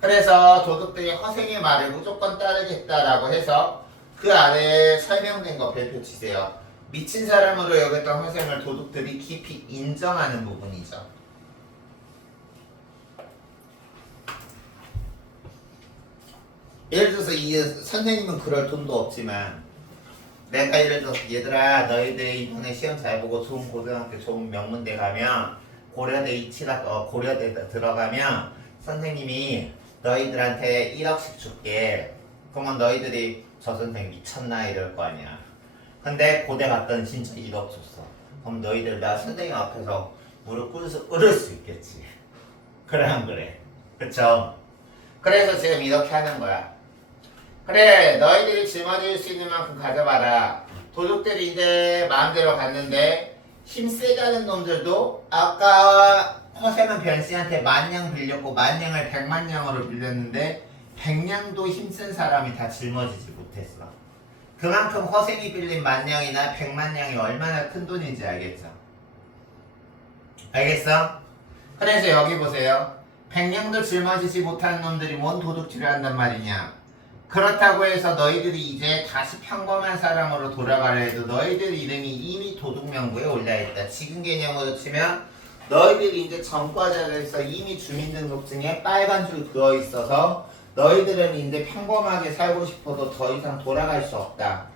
그래서 도둑들이 허생의 말을 무조건 따르겠다라고 해서 그 아래에 설명된 거 별표 치세요. 미친 사람으로 여겼던 허생을 도둑들이 깊이 인정하는 부분이죠. 예를 들어서 이 선생님은 그럴 돈도 없지만 내가 예를 들어서 얘들아 너희들 이번에 시험 잘 보고 좋은 고등학교 좋은 명문대 가면 고려대 고려대 들어가면 선생님이 너희들한테 1억씩 줄게. 그러면 너희들이 저 선생님 미쳤나 이럴 거 아니야. 근데 고대 갔더니 진짜 1억 줬어. 그럼 너희들 나 선생님 앞에서 무릎 꿇을 수 있겠지. 그래 안 그래? 그쵸? 그래서 지금 이렇게 하는 거야. 그래 너희들이 짊어질 수 있는 만큼 가져봐라. 도둑들이 이제 마음대로 갔는데 힘세다는 놈들도 아까 허세는 변씨한테 10,000냥 빌렸고 10,000냥을 100,000냥으로 빌렸는데 100냥도 힘센 사람이 다 짊어지지 못했어. 그만큼 허생이 빌린 10,000냥이나 100,000냥이 얼마나 큰 돈인지 알겠죠? 알겠어? 그래서 여기 보세요. 100냥도 짊어지지 못한 놈들이 뭔 도둑질을 한단 말이냐. 그렇다고 해서 너희들이 이제 다시 평범한 사람으로 돌아가려 해도 너희들 이름이 이미 도둑명부에 올라있다. 지금 개념으로 치면 너희들이 이제 전과자로서 이미 주민등록증에 빨간 줄 그어 있어서 너희들은 이제 평범하게 살고 싶어도 더 이상 돌아갈 수 없다.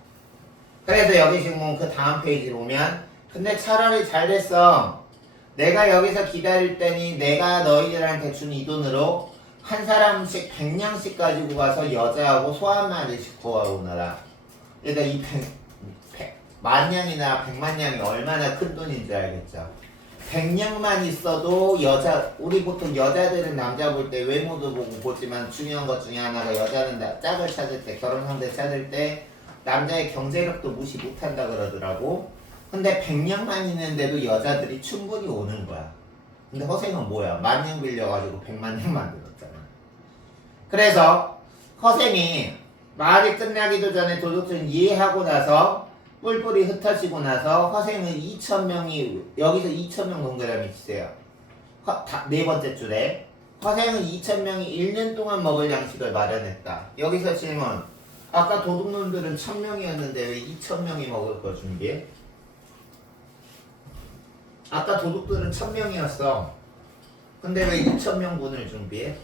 그래서 여기 지금 그 다음 페이지로 오면 근데 차라리 잘 됐어. 내가 여기서 기다릴 때니 내가 너희들한테 준 이 돈으로 한 사람씩 100냥씩 가지고 가서 여자하고 소 한 마리씩 구워오너라. 그러니까 이 10,000냥이나 100,000냥이 얼마나 큰 돈인지 알겠죠? 100냥만 있어도 우리 보통 여자들은 남자 볼 때 외모도 보고 보지만 중요한 것 중에 하나가 여자는 짝을 찾을 때, 결혼 상대 찾을 때 남자의 경제력도 무시 못한다 그러더라고. 근데 100냥만 있는데도 여자들이 충분히 오는 거야. 근데 허생은 뭐야? 10,000냥 빌려가지고 100,000냥 만들었잖아. 그래서 허생이 말이 끝나기도 전에 도둑들은 이해하고 나서 뿔뿔이 흩어지고 나서 허생은 2,000명이 여기서 2,000명 동그라미 치세요. 네 번째 줄에 허생은 2,000명이 1년 동안 먹을 양식을 마련했다. 여기서 질문. 아까 도둑놈들은 1,000명이었는데 왜 2,000명이 먹을 거 준비해? 아까 도둑들은 1,000명이었어. 근데 왜 2,000명분을 준비해?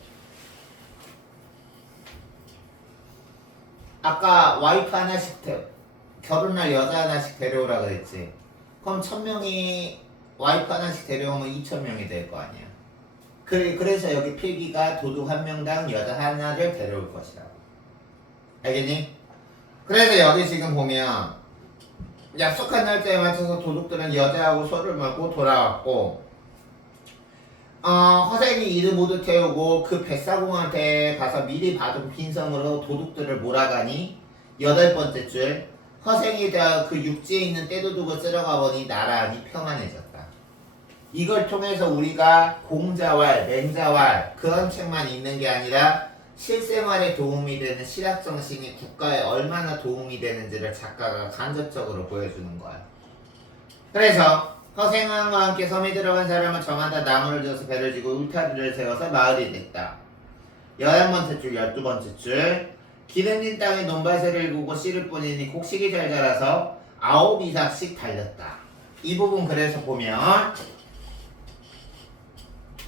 아까 와이프 하나씩 결혼할 여자 하나씩 데려오라 그랬지. 그럼 1,000명이 와이프 하나씩 데려오면 2,000명이 될 거 아니야. 그래서 여기 필기가 도둑 한 명당 여자 하나를 데려올 것이라고. 알겠니? 그래서 여기 지금 보면 약속한 날짜에 맞춰서 도둑들은 여자하고 소를 몰고 돌아왔고 허생이 이를 모두 태우고 그 뱃사공한테 가서 미리 받은 빈성으로 도둑들을 몰아가니 8번째 줄 허생이 그 육지에 있는 떼도둑을 쓸어가 보니 나란히 평안해졌다. 이걸 통해서 우리가 공자왈, 맹자왈 그런 책만 읽는 게 아니라 실생활에 도움이 되는 실학정신이 국가에 얼마나 도움이 되는지를 작가가 간접적으로 보여주는 거야. 그래서 허생왕과 함께 섬에 들어간 사람은 저마다 나무를 지어서 배를 지고 울타리를 세워서 마을이 됐다. 11번째 줄, 12번째 줄 기름진 땅에 논밭을 구고 씨를 뿌리니 곡식이 잘 자라서 9이삭씩 달렸다. 이 부분 그래서 보면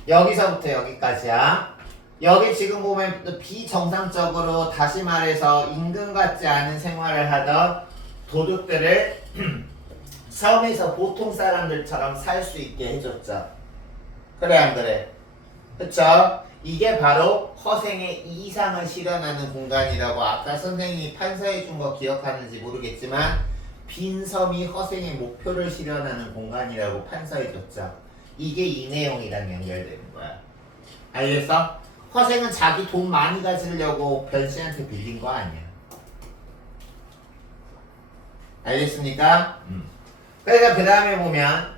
여기서부터 여기까지야. 여기 지금 보면 비정상적으로 다시 말해서 임금 같지 않은 생활을 하던 도둑들을 섬에서 보통 사람들처럼 살 수 있게 해줬죠. 그래 안 그래? 그쵸? 이게 바로 허생의 이상을 실현하는 공간이라고 아까 선생님이 판사해 준 거 기억하는지 모르겠지만 빈섬이 허생의 목표를 실현하는 공간이라고 판사해 줬죠. 이게 이 내용이랑 연결되는 거야. 알겠어? 허생은 자기 돈 많이 가지려고 변씨한테 빌린 거 아니야. 알겠습니까? 그래서 그 다음에 보면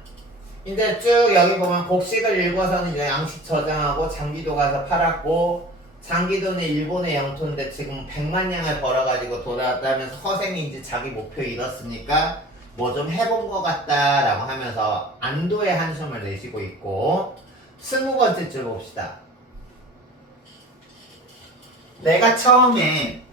이제 쭉 여기 보면 곡식을 읽어서는 이제 양식 저장하고 장기도 가서 팔았고 장기도는 일본의 영토인데 지금 100,000냥을 벌어가지고 돌아왔다면서 허생이 이제 자기 목표 이뤘으니까 뭐 좀 해본 것 같다라고 하면서 안도의 한숨을 내쉬고 있고 20번째 줄 봅시다. 내가 처음에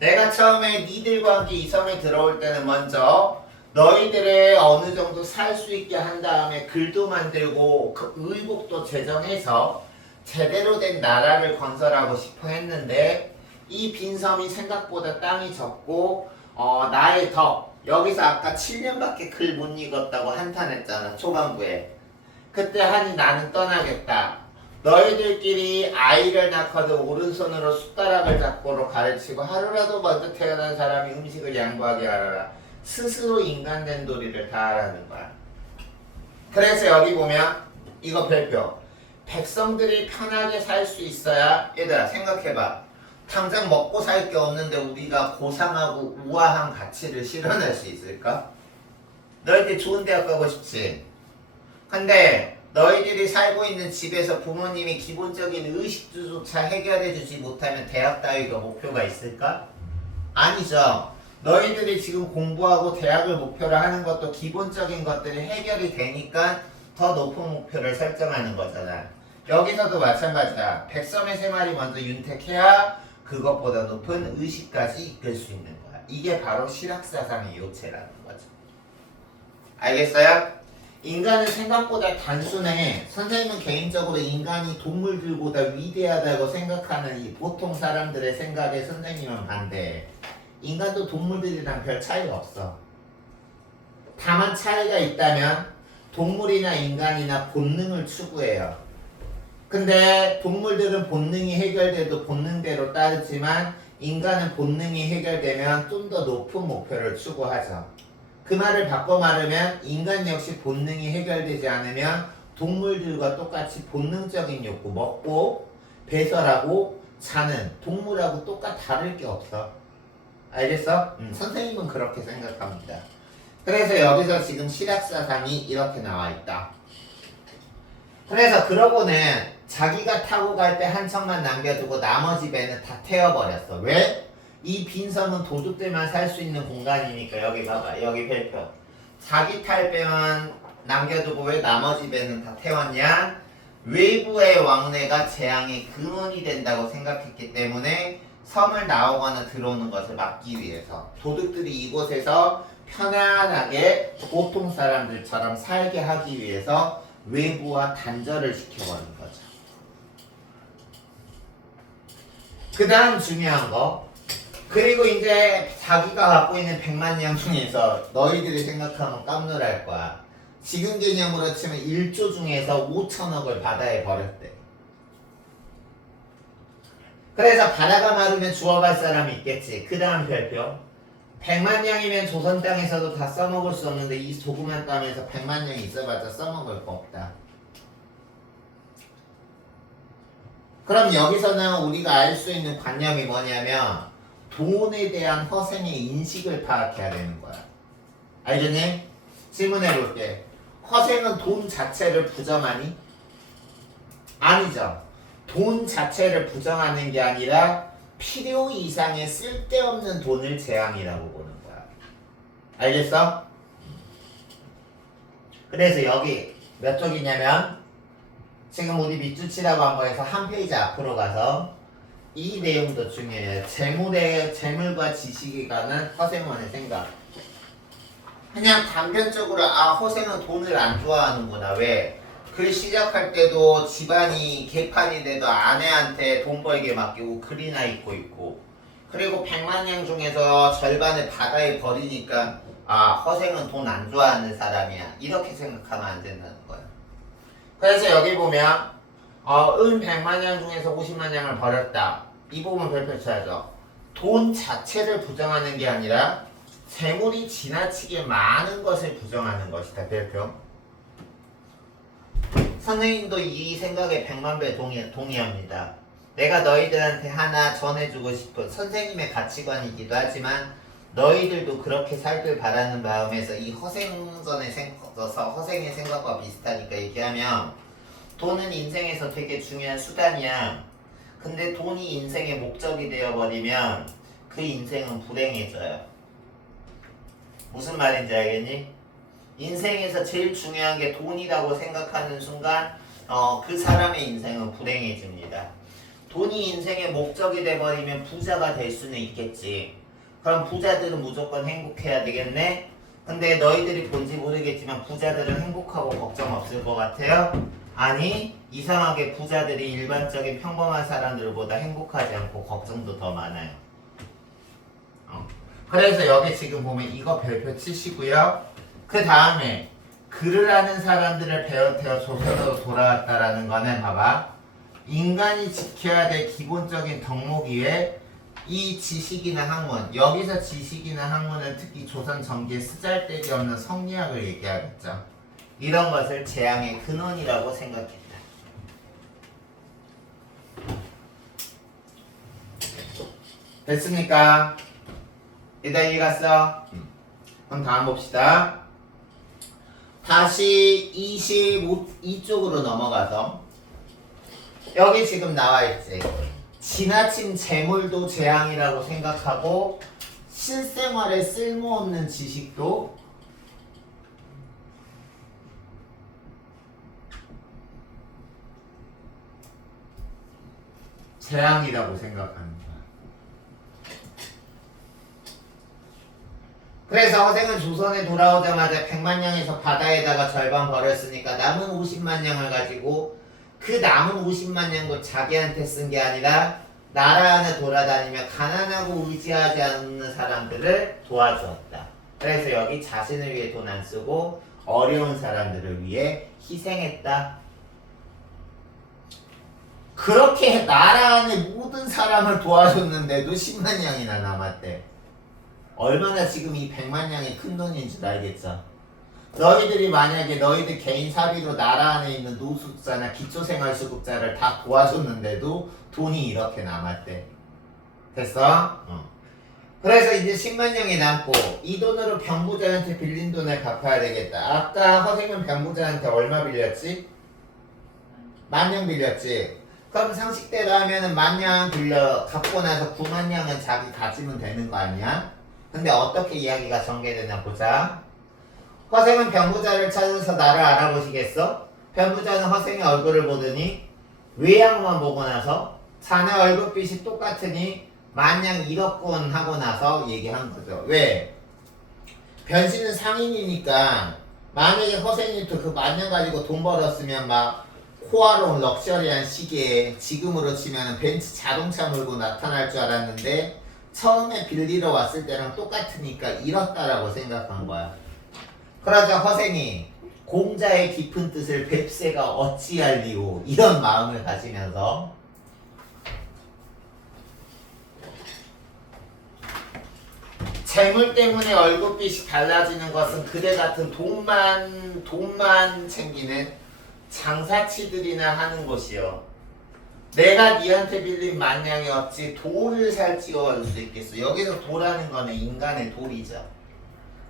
니들과 함께 이 섬에 들어올 때는 먼저 너희들을 어느 정도 살 수 있게 한 다음에 글도 만들고 그 의복도 제정해서 제대로 된 나라를 건설하고 싶어 했는데 이 빈섬이 생각보다 땅이 적고 나의 덕 여기서 아까 7년밖에 글 못 읽었다고 한탄했잖아 초반부에. 그때 하니 나는 떠나겠다. 너희들끼리 아이를 낳거든 오른손으로 숟가락을 잡고로 가르치고 하루라도 먼저 태어난 사람이 음식을 양보하게 하라. 스스로 인간된 도리를 다하라는 거야. 그래서 여기 보면 이거 별표. 백성들이 편하게 살 수 있어야 얘들아 생각해봐. 당장 먹고 살 게 없는데 우리가 고상하고 우아한 가치를 실현할 수 있을까? 너희들 좋은 대학 가고 싶지? 근데 너희들이 살고 있는 집에서 부모님이 기본적인 의식주조차 해결해주지 못하면 대학 따위가 목표가 있을까? 아니죠. 너희들이 지금 공부하고 대학을 목표로 하는 것도 기본적인 것들이 해결이 되니까 더 높은 목표를 설정하는 거잖아. 여기서도 마찬가지야. 백성의 생활이 먼저 윤택해야 그것보다 높은 의식까지 이끌 수 있는 거야. 이게 바로 실학사상의 요체라는 거죠. 알겠어요? 인간은 생각보다 단순해. 선생님은 개인적으로 인간이 동물들보다 위대하다고 생각하는 이 보통 사람들의 생각에 선생님은 반대해. 인간도 동물들이랑 별 차이가 없어. 다만 차이가 있다면 동물이나 인간이나 본능을 추구해요. 근데 동물들은 본능이 해결돼도 본능대로 따르지만 인간은 본능이 해결되면 좀 더 높은 목표를 추구하죠. 그 말을 바꿔 말하면 인간 역시 본능이 해결되지 않으면 동물들과 똑같이 본능적인 욕구, 먹고 배설하고 자는 동물하고 똑같 다를 게 없어. 알겠어? 선생님은 그렇게 생각합니다. 그래서 여기서 지금 실학사상이 이렇게 나와 있다. 그래서 그러고는 자기가 타고 갈 때 한 척만 남겨두고 나머지 배는 다 태워버렸어. 왜? 이 빈섬은 도둑들만 살 수 있는 공간이니까. 여기 봐봐. 여기 별표. 자기 탈 배만 남겨두고 왜 나머지 배는 다 태웠냐? 외부의 왕래가 재앙의 근원이 된다고 생각했기 때문에 섬을 나오거나 들어오는 것을 막기 위해서 도둑들이 이곳에서 편안하게 보통 사람들처럼 살게 하기 위해서 외부와 단절을 시켜버린 거죠. 그 다음 중요한 거. 그리고 이제 자기가 갖고 있는 100만 냥 중에서 너희들이 생각하면 깜놀할 거야. 지금 개념으로 치면 1조 중에서 5천억을 바다에 버렸대. 그래서 바다가 마르면 주워갈 사람이 있겠지. 그 다음 별표. 100만 냥이면 조선 땅에서도 다 써먹을 수 없는데 이 조그만 땅에서 100만 냥이 있어봤자 써먹을 거 없다. 그럼 여기서는 우리가 알 수 있는 관념이 뭐냐면 돈에 대한 허생의 인식을 파악해야 되는 거야. 알겠니? 질문해 볼게. 허생은 돈 자체를 부정하니? 아니죠. 돈 자체를 부정하는 게 아니라 필요 이상의 쓸데없는 돈을 재앙이라고 보는 거야. 알겠어? 그래서 여기 몇 쪽이냐면 지금 우리 밑줄치라고 한 거에서 한 페이지 앞으로 가서 이 내용도 중요해요. 재물과 지식에 관한 허생원의 생각. 그냥 단편적으로 허생은 돈을 안 좋아하는구나. 왜? 글 시작할 때도 집안이 개판이 돼도 아내한테 돈 벌게 맡기고 글이나 읽고 있고, 그리고 100만 냥 중에서 절반을 바다에 버리니까 허생은 돈 안 좋아하는 사람이야. 이렇게 생각하면 안 된다는 거야. 그래서 여기 보면 은 100만 냥 중에서 50만 냥을 버렸다. 이 부분 별표 쳐야죠. 돈 자체를 부정하는 게 아니라 재물이 지나치게 많은 것을 부정하는 것이다. 별표. 선생님도 이 생각에 100만 배 동의합니다. 내가 너희들한테 하나 전해주고 싶은 선생님의 가치관이기도 하지만 너희들도 그렇게 살길 바라는 마음에서 이 허생의 생각과 비슷하니까 얘기하면 돈은 인생에서 되게 중요한 수단이야. 근데 돈이 인생의 목적이 되어버리면 그 인생은 불행해져요. 무슨 말인지 알겠니? 인생에서 제일 중요한 게 돈이라고 생각하는 순간 그 사람의 인생은 불행해집니다. 돈이 인생의 목적이 돼버리면 부자가 될 수는 있겠지. 그럼 부자들은 무조건 행복해야 되겠네? 근데 너희들이 본지 모르겠지만 부자들은 행복하고 걱정 없을 것 같아요? 아니, 이상하게 부자들이 일반적인 평범한 사람들보다 행복하지 않고 걱정도 더 많아요. 그래서 여기 지금 보면 이거 별표 치시고요. 그 다음에 글을 아는 사람들을 베어태어 조선으로 돌아왔다라는 거는 봐봐. 인간이 지켜야 될 기본적인 덕목이에 이 지식이나 학문, 여기서 지식이나 학문은 특히 조선 전기에 쓰잘데기 없는 성리학을 얘기하겠죠. 이런 것을 재앙의 근원이라고 생각했다. 됐습니까? 일단 이해 갔어? 그럼 다음 봅시다. 다시 22쪽으로 넘어가서 여기 지금 나와있지. 지나친 재물도 재앙이라고 생각하고 실생활에 쓸모없는 지식도 재앙이라고 생각하는 거야. 그래서 허생은 조선에 돌아오자마자 100만 냥에서 바다에다가 절반 버렸으니까 남은 50만 냥을 가지고 그 남은 50만 냥도 자기한테 쓴 게 아니라 나라 안에 돌아다니며 가난하고 의지하지 않는 사람들을 도와주었다. 그래서 여기 자신을 위해 돈 안 쓰고 어려운 사람들을 위해 희생했다. 그렇게 나라 안에 모든 사람을 도와줬는데도 10만 냥이나 남았대. 얼마나 지금 이 100만 냥이 큰 돈인 줄 알겠죠? 너희들이 만약에 너희들 개인 사비로 나라 안에 있는 노숙자나 기초생활수급자를 다 도와줬는데도 돈이 이렇게 남았대. 됐어? 그래서 이제 10만 냥이 남고 이 돈으로 병부자한테 빌린 돈을 갚아야 되겠다. 아까 허생은 병부자한테 얼마 빌렸지? 10,000냥 빌렸지? 그럼 상식대로 하면은 10,000냥 빌려 갚고 나서 90,000냥은 자기 가지면 되는 거 아니야? 근데 어떻게 이야기가 전개되나 보자. 허생은 병부자를 찾아서 나를 알아보시겠어? 병부자는 허생의 얼굴을 보더니 외양만 보고 나서 자네 얼굴빛이 똑같으니 10,000냥 잃었군 하고 나서 얘기한 거죠. 왜? 변신은 상인이니까 만약에 허생이 또 그 10,000냥 가지고 돈 벌었으면 막 호화로운 럭셔리한 시계에 지금으로 치면 벤츠 자동차 몰고 나타날 줄 알았는데 처음에 빌리러 왔을 때랑 똑같으니까 잃었다라고 생각한 거야. 그러자 허생이 공자의 깊은 뜻을 뱁새가 어찌할리오 이런 마음을 가지면서 재물 때문에 얼굴빛이 달라지는 것은 그대 같은 돈만 챙기는 장사치들이나 하는 것이요. 내가 니한테 빌린 10,000냥이 어찌 돌을 살찌워줄 수 있겠어. 여기서 돌하는 거는 인간의 돌이죠.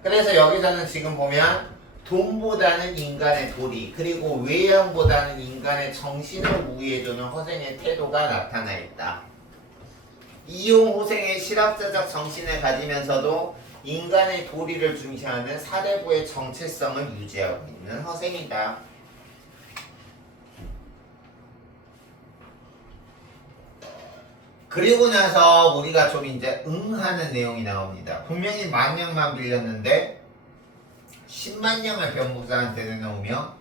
그래서 여기서는 지금 보면 돈보다는 인간의 도리 그리고 외양보다는 인간의 정신을 우위해주는 허생의 태도가 나타나 있다. 이용호생의 실학자적 정신을 가지면서도 인간의 도리를 중시하는 사대부의 정체성을 유지하고 있는 허생이다. 그리고 나서 우리가 좀 이제 응하는 내용이 나옵니다. 분명히 10,000냥만 빌렸는데 10만 냥을 병부자한테 내놓으며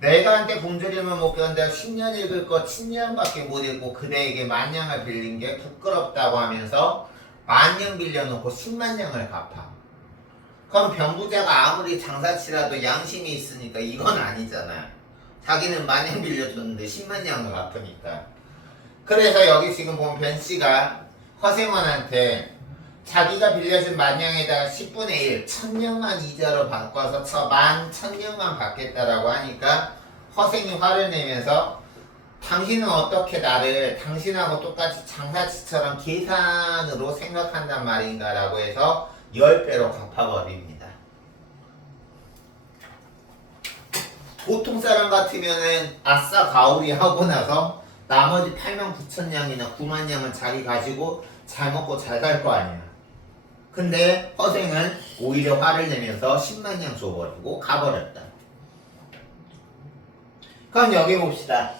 내가 한테 굶주림을 못 견뎌 10년 읽을 거 7년밖에 못 읽고 그대에게 10,000냥을 빌린 게 부끄럽다고 하면서 10,000냥 빌려놓고 10만 냥을 갚아. 그럼 병부자가 아무리 장사치라도 양심이 있으니까 이건 아니잖아. 자기는 10,000냥 빌려줬는데 10만 냥을 갚으니까. 그래서 여기 지금 보면 변씨가 허생원한테 자기가 빌려준 10,000냥에다가 10분의 1, 1,000냥만 이자로 바꿔서 11,000냥만 받겠다라고 하니까 허생이 화를 내면서 당신은 어떻게 나를 당신하고 똑같이 장사치처럼 계산으로 생각한단 말인가 라고 해서 10배로 갚아버립니다. 보통 사람 같으면은 아싸 가오리 하고 나서 나머지 89,000냥이나 90,000냥은 자기 가지고 잘 먹고 잘 갈 거 아니야. 근데 허생은 오히려 화를 내면서 10만 냥 줘버리고 가버렸다. 그럼 여기 봅시다.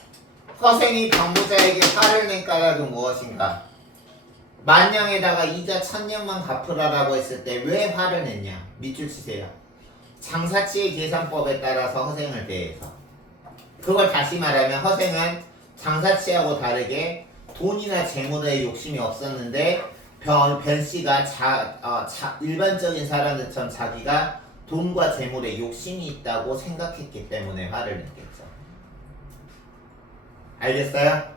허생이 병부자에게 화를 낸 까닭은 무엇인가? 만냥에다가 이자 1000냥만 갚으라라고 했을 때 왜 화를 냈냐? 밑줄 치세요. 장사치의 계산법에 따라서 허생을 대해서. 그걸 다시 말하면 허생은 장사치하고 다르게 돈이나 재물에 욕심이 없었는데 변씨가 일반적인 사람들처럼 자기가 돈과 재물에 욕심이 있다고 생각했기 때문에 화를 냈겠죠. 알겠어요?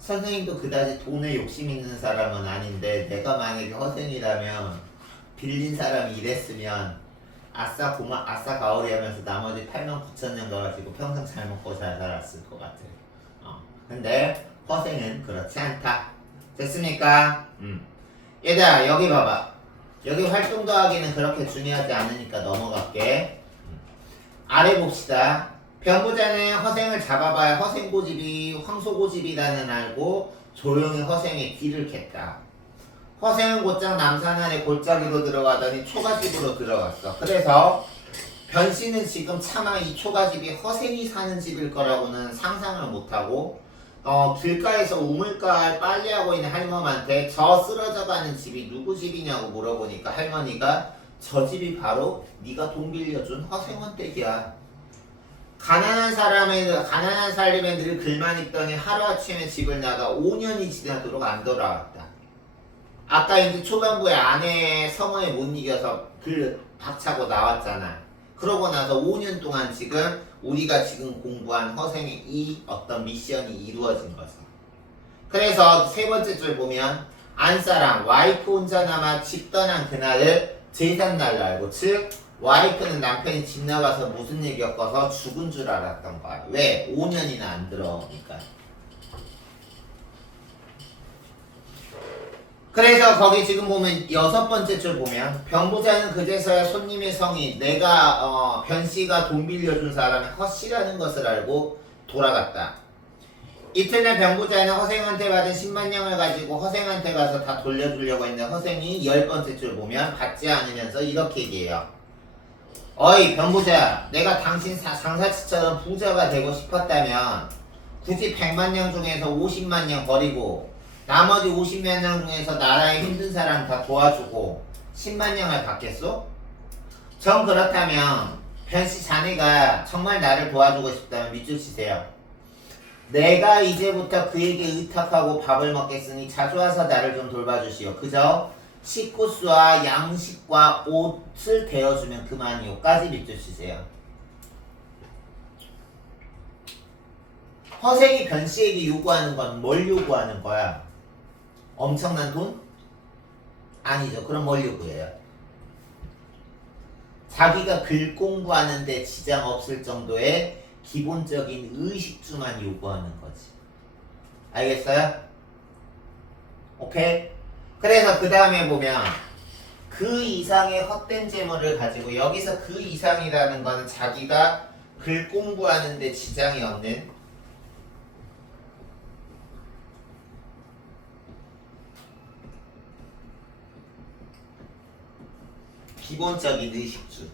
선생님도 그다지 돈에 욕심 있는 사람은 아닌데 내가 만약에 허생이라면 빌린 사람이 이랬으면 아싸 가오리 하면서 나머지 89,000년 가가지고 평생 잘 먹고 잘 살았을 것 같아. 근데 허생은 그렇지 않다. 됐습니까? 얘들아 여기 봐봐. 여기 활동 더하기는 그렇게 중요하지 않으니까 넘어갈게. 아래 봅시다. 변보자는 허생을 잡아봐야 허생고집이 황소고집이라는 알고 조용히 허생의 귀를 캤다. 허생은 곧장 남산안에 골짜기로 들어가더니 초가집으로 들어갔어. 그래서 변씨는 지금 차마 이 초가집이 허생이 사는 집일 거라고는 상상을 못하고 길가에서 우물가에 빨래하고 있는 할멈한테 저 쓰러져가는 집이 누구 집이냐고 물어보니까 할머니가 저 집이 바로 네가 돈 빌려준 허생원 댁이야. 가난한 살림에 늘 글만 있더니 하루아침에 집을 나가 5년이 지나도록 안 돌아왔다. 아까 이제 초반부에 아내의 성화에 못 이겨서 글 박차고 나왔잖아. 그러고 나서 5년 동안 지금 우리가 지금 공부한 허생의 이 어떤 미션이 이루어진 거죠. 그래서 세 번째 줄 보면 안사랑 와이프 혼자 남아 집 떠난 그날을 제삿날로 알고, 즉 와이프는 남편이 집 나가서 무슨 일 겪어서 죽은 줄 알았던 거야. 왜? 5년이나 안 들어오니까. 그래서 거기 지금 보면 여섯 번째 줄 보면 병부자는 그제서야 손님의 성이 내가 변씨가 돈 빌려준 사람이 허씨라는 것을 알고 돌아갔다. 이튿날 병부자는 허생한테 받은 10만 냥을 가지고 허생한테 가서 다 돌려주려고 했는데 허생이 열 번째 줄 보면 받지 않으면서 이렇게 얘기해요. 어이 병부자, 내가 당신 장사치처럼 부자가 되고 싶었다면 굳이 100만 냥 중에서 50만 냥 버리고 나머지 50만 냥 중에서 나라에 힘든 사람 다 도와주고 10만 냥을 받겠소? 전 그렇다면 변씨 자네가 정말 나를 도와주고 싶다면 밑줄 치세요. 내가 이제부터 그에게 의탁하고 밥을 먹겠으니 자주 와서 나를 좀 돌봐주시오. 그저 식구수와 양식과 옷을 대어주면 그만이오까지 밑줄 치세요. 허생이 변씨에게 요구하는 건 뭘 요구하는 거야? 엄청난 돈? 아니죠. 그럼 뭘 요구해요? 자기가 글 공부하는데 지장 없을 정도의 기본적인 의식주만 요구하는 거지. 알겠어요? 오케이? 그래서 그 다음에 보면 그 이상의 헛된 재물을 가지고, 여기서 그 이상이라는 거는 자기가 글 공부하는데 지장이 없는 기본적인 의식주.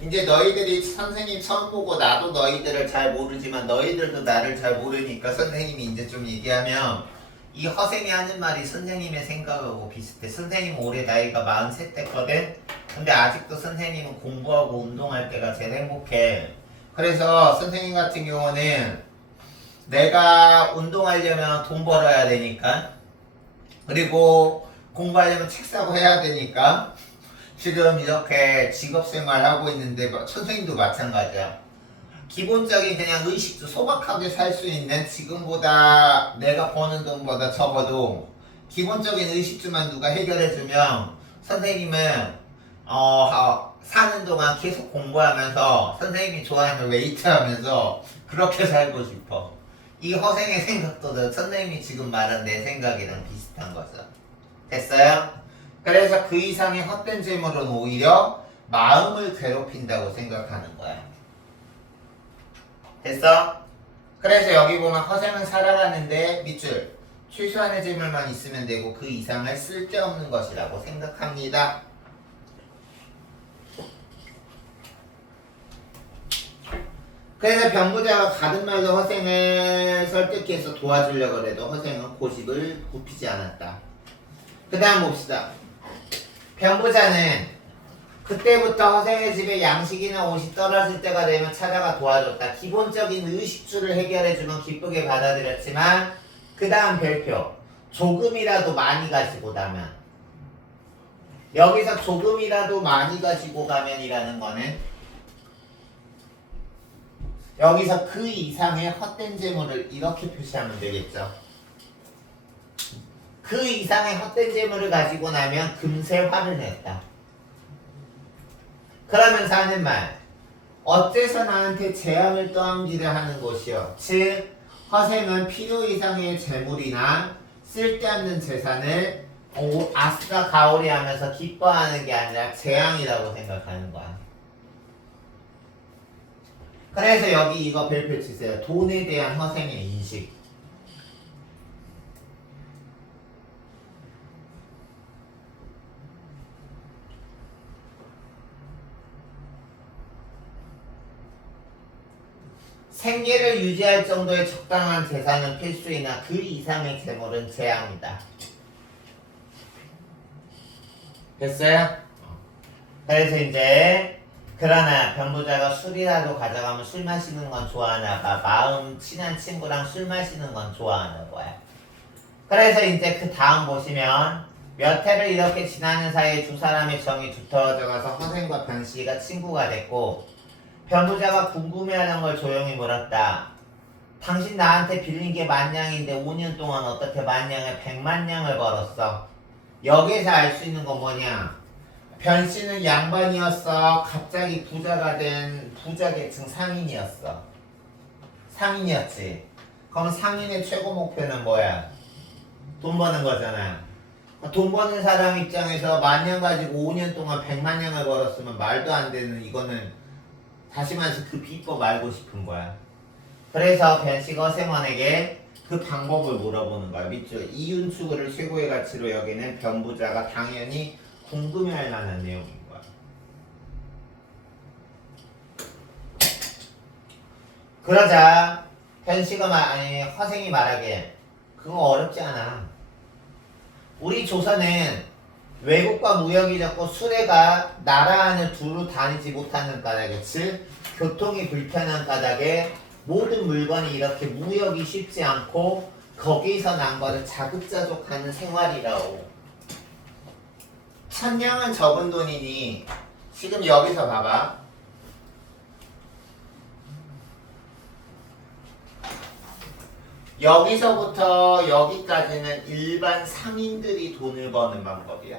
이제 너희들이 선생님 처음 보고 나도 너희들을 잘 모르지만 너희들도 나를 잘 모르니까 선생님이 이제 좀 얘기하면 이 허생이 하는 말이 선생님의 생각하고 비슷해. 선생님 올해 나이가 43 됐거든. 근데 아직도 선생님은 공부하고 운동할 때가 제일 행복해. 그래서 선생님 같은 경우는 내가 운동하려면 돈 벌어야 되니까, 그리고 공부하려면 책 사고 해야 되니까 지금 이렇게 직업생활 하고 있는데 선생님도 마찬가지야. 기본적인 그냥 의식도 소박하게 살 수 있는, 지금보다 내가 버는 돈보다 적어도 기본적인 의식주만 누가 해결해주면 선생님은 사는 동안 계속 공부하면서 선생님이 좋아하는 웨이트 하면서 그렇게 살고 싶어. 이 허생의 생각도 선생님이 지금 말한 내 생각이랑 비슷한 거죠. 됐어요? 그래서 그 이상의 헛된 재물은 오히려 마음을 괴롭힌다고 생각하는 거야. 됐어? 그래서 여기 보면 허생은 살아가는데 밑줄 최소한의 재물만 있으면 되고 그 이상을 쓸데없는 것이라고 생각합니다. 그래서 변부자가 가든 말도 허생을 설득해서 도와주려고 해도 허생은 고집을 굽히지 않았다. 그 다음 봅시다. 변부자는 그때부터 허생의 집에 양식이나 옷이 떨어질 때가 되면 찾아가 도와줬다. 기본적인 의식주를 해결해주면 기쁘게 받아들였지만 그 다음 별표 조금이라도 많이 가지고 가면, 여기서 조금이라도 많이 가지고 가면이라는 거는 여기서 그 이상의 헛된 재물을 이렇게 표시하면 되겠죠. 그 이상의 헛된 재물을 가지고 나면 금세 화를 냈다. 그러면서 하는 말, 어째서 나한테 재앙을 떠안기를 하는 것이요. 즉 허생은 필요 이상의 재물이나 쓸데없는 재산을 아싸 가오리 하면서 기뻐하는 게 아니라 재앙이라고 생각하는 거야. 그래서 여기 이거 별표 치세요. 돈에 대한 허생의 인식. 생계를 유지할 정도의 적당한 재산은 필수이나 그 이상의 재물은 재앙이다. 됐어요? 그래서 이제 그러나 변부자가 술이라도 가져가면 술 마시는 건 좋아하나 봐. 마음 친한 친구랑 술 마시는 건 좋아하는 거야. 그래서 이제 그 다음 보시면 몇 해를 이렇게 지나는 사이에 두 사람의 정이 두터워져 가서 허생과 변씨가 친구가 됐고, 변부자가 궁금해하는 걸 조용히 물었다. 당신 나한테 빌린 게 10,000냥인데 5년 동안 어떻게 10,000냥을 1,000,000냥을 벌었어? 여기서 알 수 있는 건 뭐냐? 변씨는 양반이었어. 갑자기 부자가 된 부자 계층 상인이었어. 상인이었지. 그럼 상인의 최고 목표는 뭐야? 돈 버는 거잖아. 돈 버는 사람 입장에서 10,000냥 가지고 5년 동안 1,000,000냥을 벌었으면 말도 안 되는, 이거는 다시 말해서 그 비법 알고 싶은 거야. 그래서 변씨가 허생원에게 그 방법을 물어보는 거야. 밑줄 이윤추구를 최고의 가치로 여기는 변부자가 당연히 궁금해할 만한 내용인 거야. 그러자 변씨가 허생이 말하길, 그거 어렵지 않아. 우리 조선은 외국과 무역이 적고 수레가 나라 안을 두루 다니지 못하는 까닭에, 즉 교통이 불편한 까닭에 모든 물건이 이렇게 무역이 쉽지 않고 거기서 난 거를 자급자족하는 생활이라고. 1,000냥은 적은 돈이니 지금 여기서 봐봐. 여기서부터 여기까지는 일반 상인들이 돈을 버는 방법이야.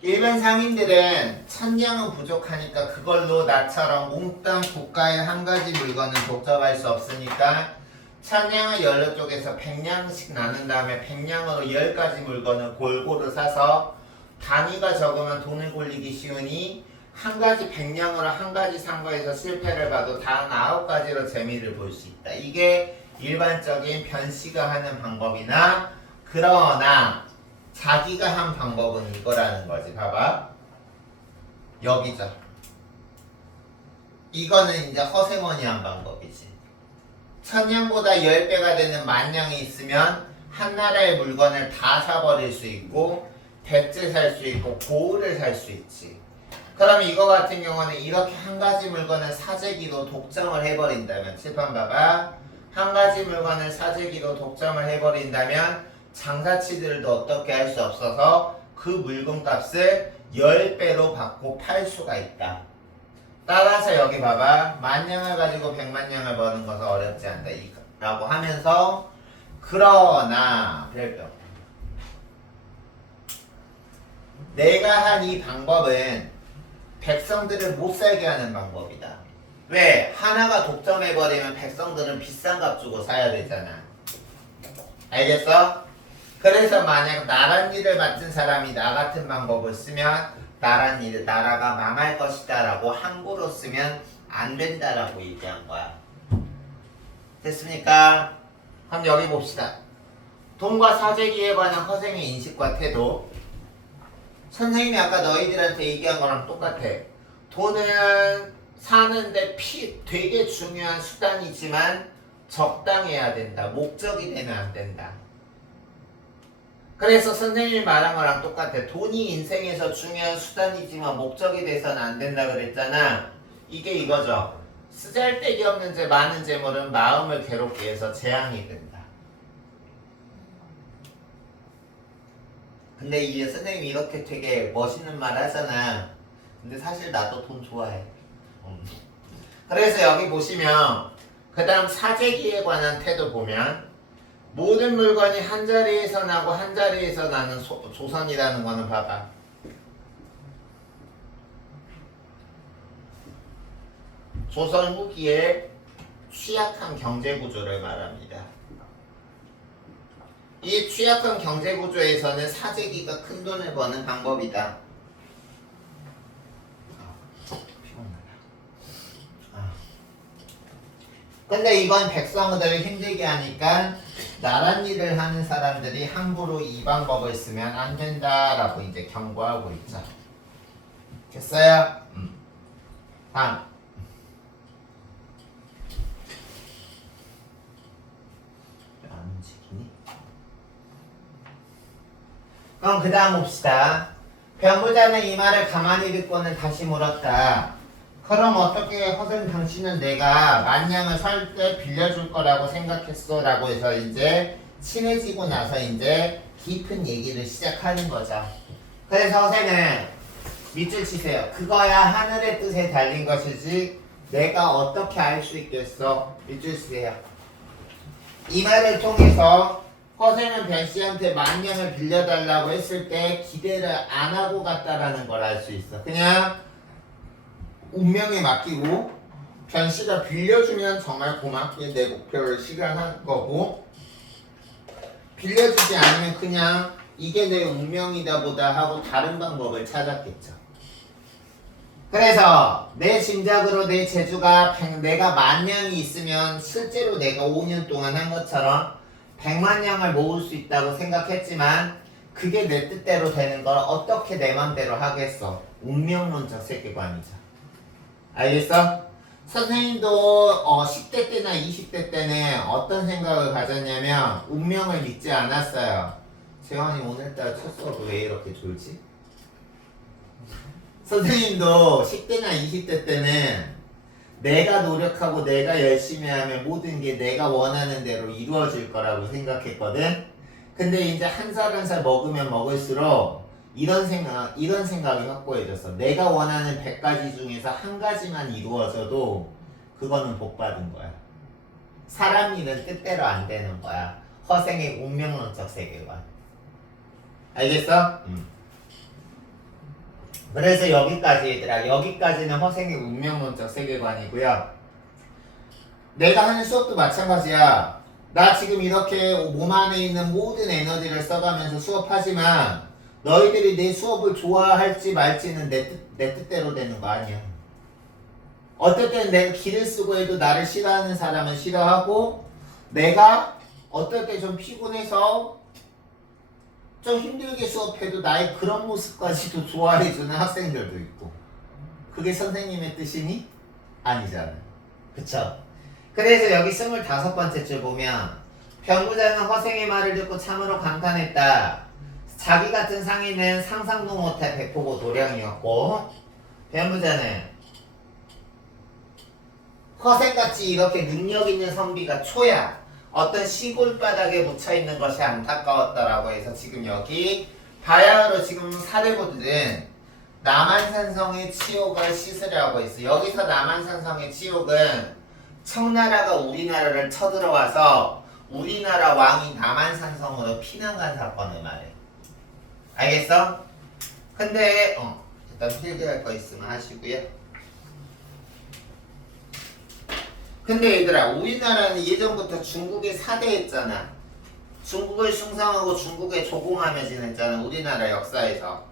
일반 상인들은 1,000냥은 부족하니까 그걸로 나처럼 몽땅 고가의 한 가지 물건은 독점할 수 없으니까 1,000냥을 열로 쪼개서 100냥씩 나눈 다음에 100냥으로 10가지 물건을 골고루 사서 단위가 적으면 돈을 굴리기 쉬우니 한 가지 100냥으로 한 가지 산 거에서 실패를 봐도 다음 9가지로 재미를 볼 수 있다. 이게 일반적인 변씨가 하는 방법이나, 그러나 자기가 한 방법은 이거라는 거지. 봐봐. 여기죠. 이거는 이제 허생원이 한 방법이지. 1,000냥보다 10배가 되는 10,000냥이 있으면 한 나라의 물건을 다 사버릴 수 있고, 배째 살 수 있고, 고을을 살 수 있지. 그럼 이거 같은 경우는 이렇게 한 가지 물건을 사재기로 독점을 해버린다면, 칠판 봐봐. 한 가지 물건을 사재기로 독점을 해버린다면 장사치들도 어떻게 할 수 없어서 그 물건값을 10배로 받고 팔 수가 있다. 따라서 여기 봐봐. 10,000냥을 가지고 100,000냥을 버는 것은 어렵지 않다 라고 하면서, 그러나 별표, 내가 한 이 방법은 백성들을 못 살게 하는 방법이다. 왜? 하나가 독점해버리면 백성들은 비싼 값 주고 사야 되잖아. 알겠어? 그래서 만약 나란 일을 맡은 사람이 나 같은 방법을 쓰면 나라가 망할 것이다 라고 함부로 쓰면 안 된다라고 얘기한 거야. 됐습니까? 그럼 여기 봅시다. 돈과 사재기에 관한 허생의 인식과 태도. 선생님이 아까 너희들한테 얘기한 거랑 똑같아. 돈은 사는데 되게 중요한 수단이지만 적당해야 된다. 목적이 되면 안 된다. 그래서 선생님이 말한 거랑 똑같아. 돈이 인생에서 중요한 수단이지만 목적이 돼서는 안 된다 그랬잖아. 이게 이거죠. 쓰잘데기 없는 많은 재물은 마음을 괴롭게 해서 재앙이 된다. 근데 이게 선생님이 이렇게 되게 멋있는 말 하잖아. 근데 사실 나도 돈 좋아해. 그래서 여기 보시면 그 다음 사재기에 관한 태도 보면 모든 물건이 한 자리에서 나고 한 자리에서 나는 조선이라는 거는 봐봐. 조선 후기에 취약한 경제구조를 말합니다. 이 취약한 경제구조에서는 사재기가 큰 돈을 버는 방법이다. 근데 이건 백성들을 힘들게 하니까 나란 일을 하는 사람들이 함부로 이 방법을 쓰면 안 된다라고 이제 경고하고 있죠. 됐어요? 다음. 안 움직이니? 그럼 그 다음 봅시다. 변부자는 이 말을 가만히 듣고는 다시 물었다. 그럼 어떻게 허선 당신은 내가 만냥을 살 때 빌려줄 거라고 생각했어? 라고 해서 이제 친해지고 나서 이제 깊은 얘기를 시작하는 거죠. 그래서 허세는 밑줄 치세요. 그거야 하늘의 뜻에 달린 것이지 내가 어떻게 알 수 있겠어? 밑줄 치세요. 이 말을 통해서 허세는 변씨한테 만냥을 빌려달라고 했을 때 기대를 안 하고 갔다라는 걸 알 수 있어. 그냥 운명에 맡기고 변씨가 빌려주면 정말 고맙게 내 목표를 실현할 거고 빌려주지 않으면 그냥 이게 내 운명이다 보다 하고 다른 방법을 찾았겠죠. 그래서 내 짐작으로 내 재주가 내가 10,000냥이 있으면 실제로 내가 5년 동안 한 것처럼 100,000,000냥을 모을 수 있다고 생각했지만 그게 내 뜻대로 되는 걸 어떻게 내 맘대로 하겠어. 운명론적 세계관이죠. 알겠어? 선생님도 10대 때나 20대 때는 어떤 생각을 가졌냐면 운명을 믿지 않았어요. 재환이 오늘따라 첫 수업 왜 이렇게 졸지? 선생님도 10대나 20대 때는 내가 노력하고 내가 열심히 하면 모든 게 내가 원하는 대로 이루어질 거라고 생각했거든. 근데 이제 한 살 한 살 먹으면 먹을수록 이런 생각이 확고해졌어. 내가 원하는 100가지 중에서 한 가지만 이루어져도 그거는 복 받은 거야. 사람 일은 뜻대로 안 되는 거야. 허생의 운명론적 세계관. 알겠어? 그래서 여기까지 얘들아. 여기까지는 허생의 운명론적 세계관이고요. 내가 하는 수업도 마찬가지야. 나 지금 이렇게 몸 안에 있는 모든 에너지를 써가면서 수업하지만 너희들이 내 수업을 좋아할지 말지는 내 뜻대로 되는 거 아니야. 어떨 때는 내가 기를 쓰고 해도 나를 싫어하는 사람은 싫어하고 내가 어떨 때 좀 피곤해서 좀 힘들게 수업해도 나의 그런 모습까지도 좋아해주는 학생들도 있고 그게 선생님의 뜻이니? 아니잖아. 그쵸? 그래서 여기 25번째 줄 보면 변부자는 허생의 말을 듣고 참으로 감탄했다. 자기 같은 상인은 상상도 못할 백포고 도량이었고 변부자는 허생같이 이렇게 능력 있는 선비가 초야 어떤 시골 바닥에 묻혀있는 것이 안타까웠다라고 해서 지금 여기 바야흐로 지금 사례보들은 남한산성의 치욕을 씻으려고 했어. 여기서 남한산성의 치욕은 청나라가 우리나라를 쳐들어와서 우리나라 왕이 남한산성으로 피난간 사건을 말해. 알겠어? 근데 일단 필기할 거 있으면 하시고요. 근데 얘들아 우리나라는 예전부터 중국에 사대했잖아. 중국을 숭상하고 중국에 조공하며 지냈잖아. 우리나라 역사에서.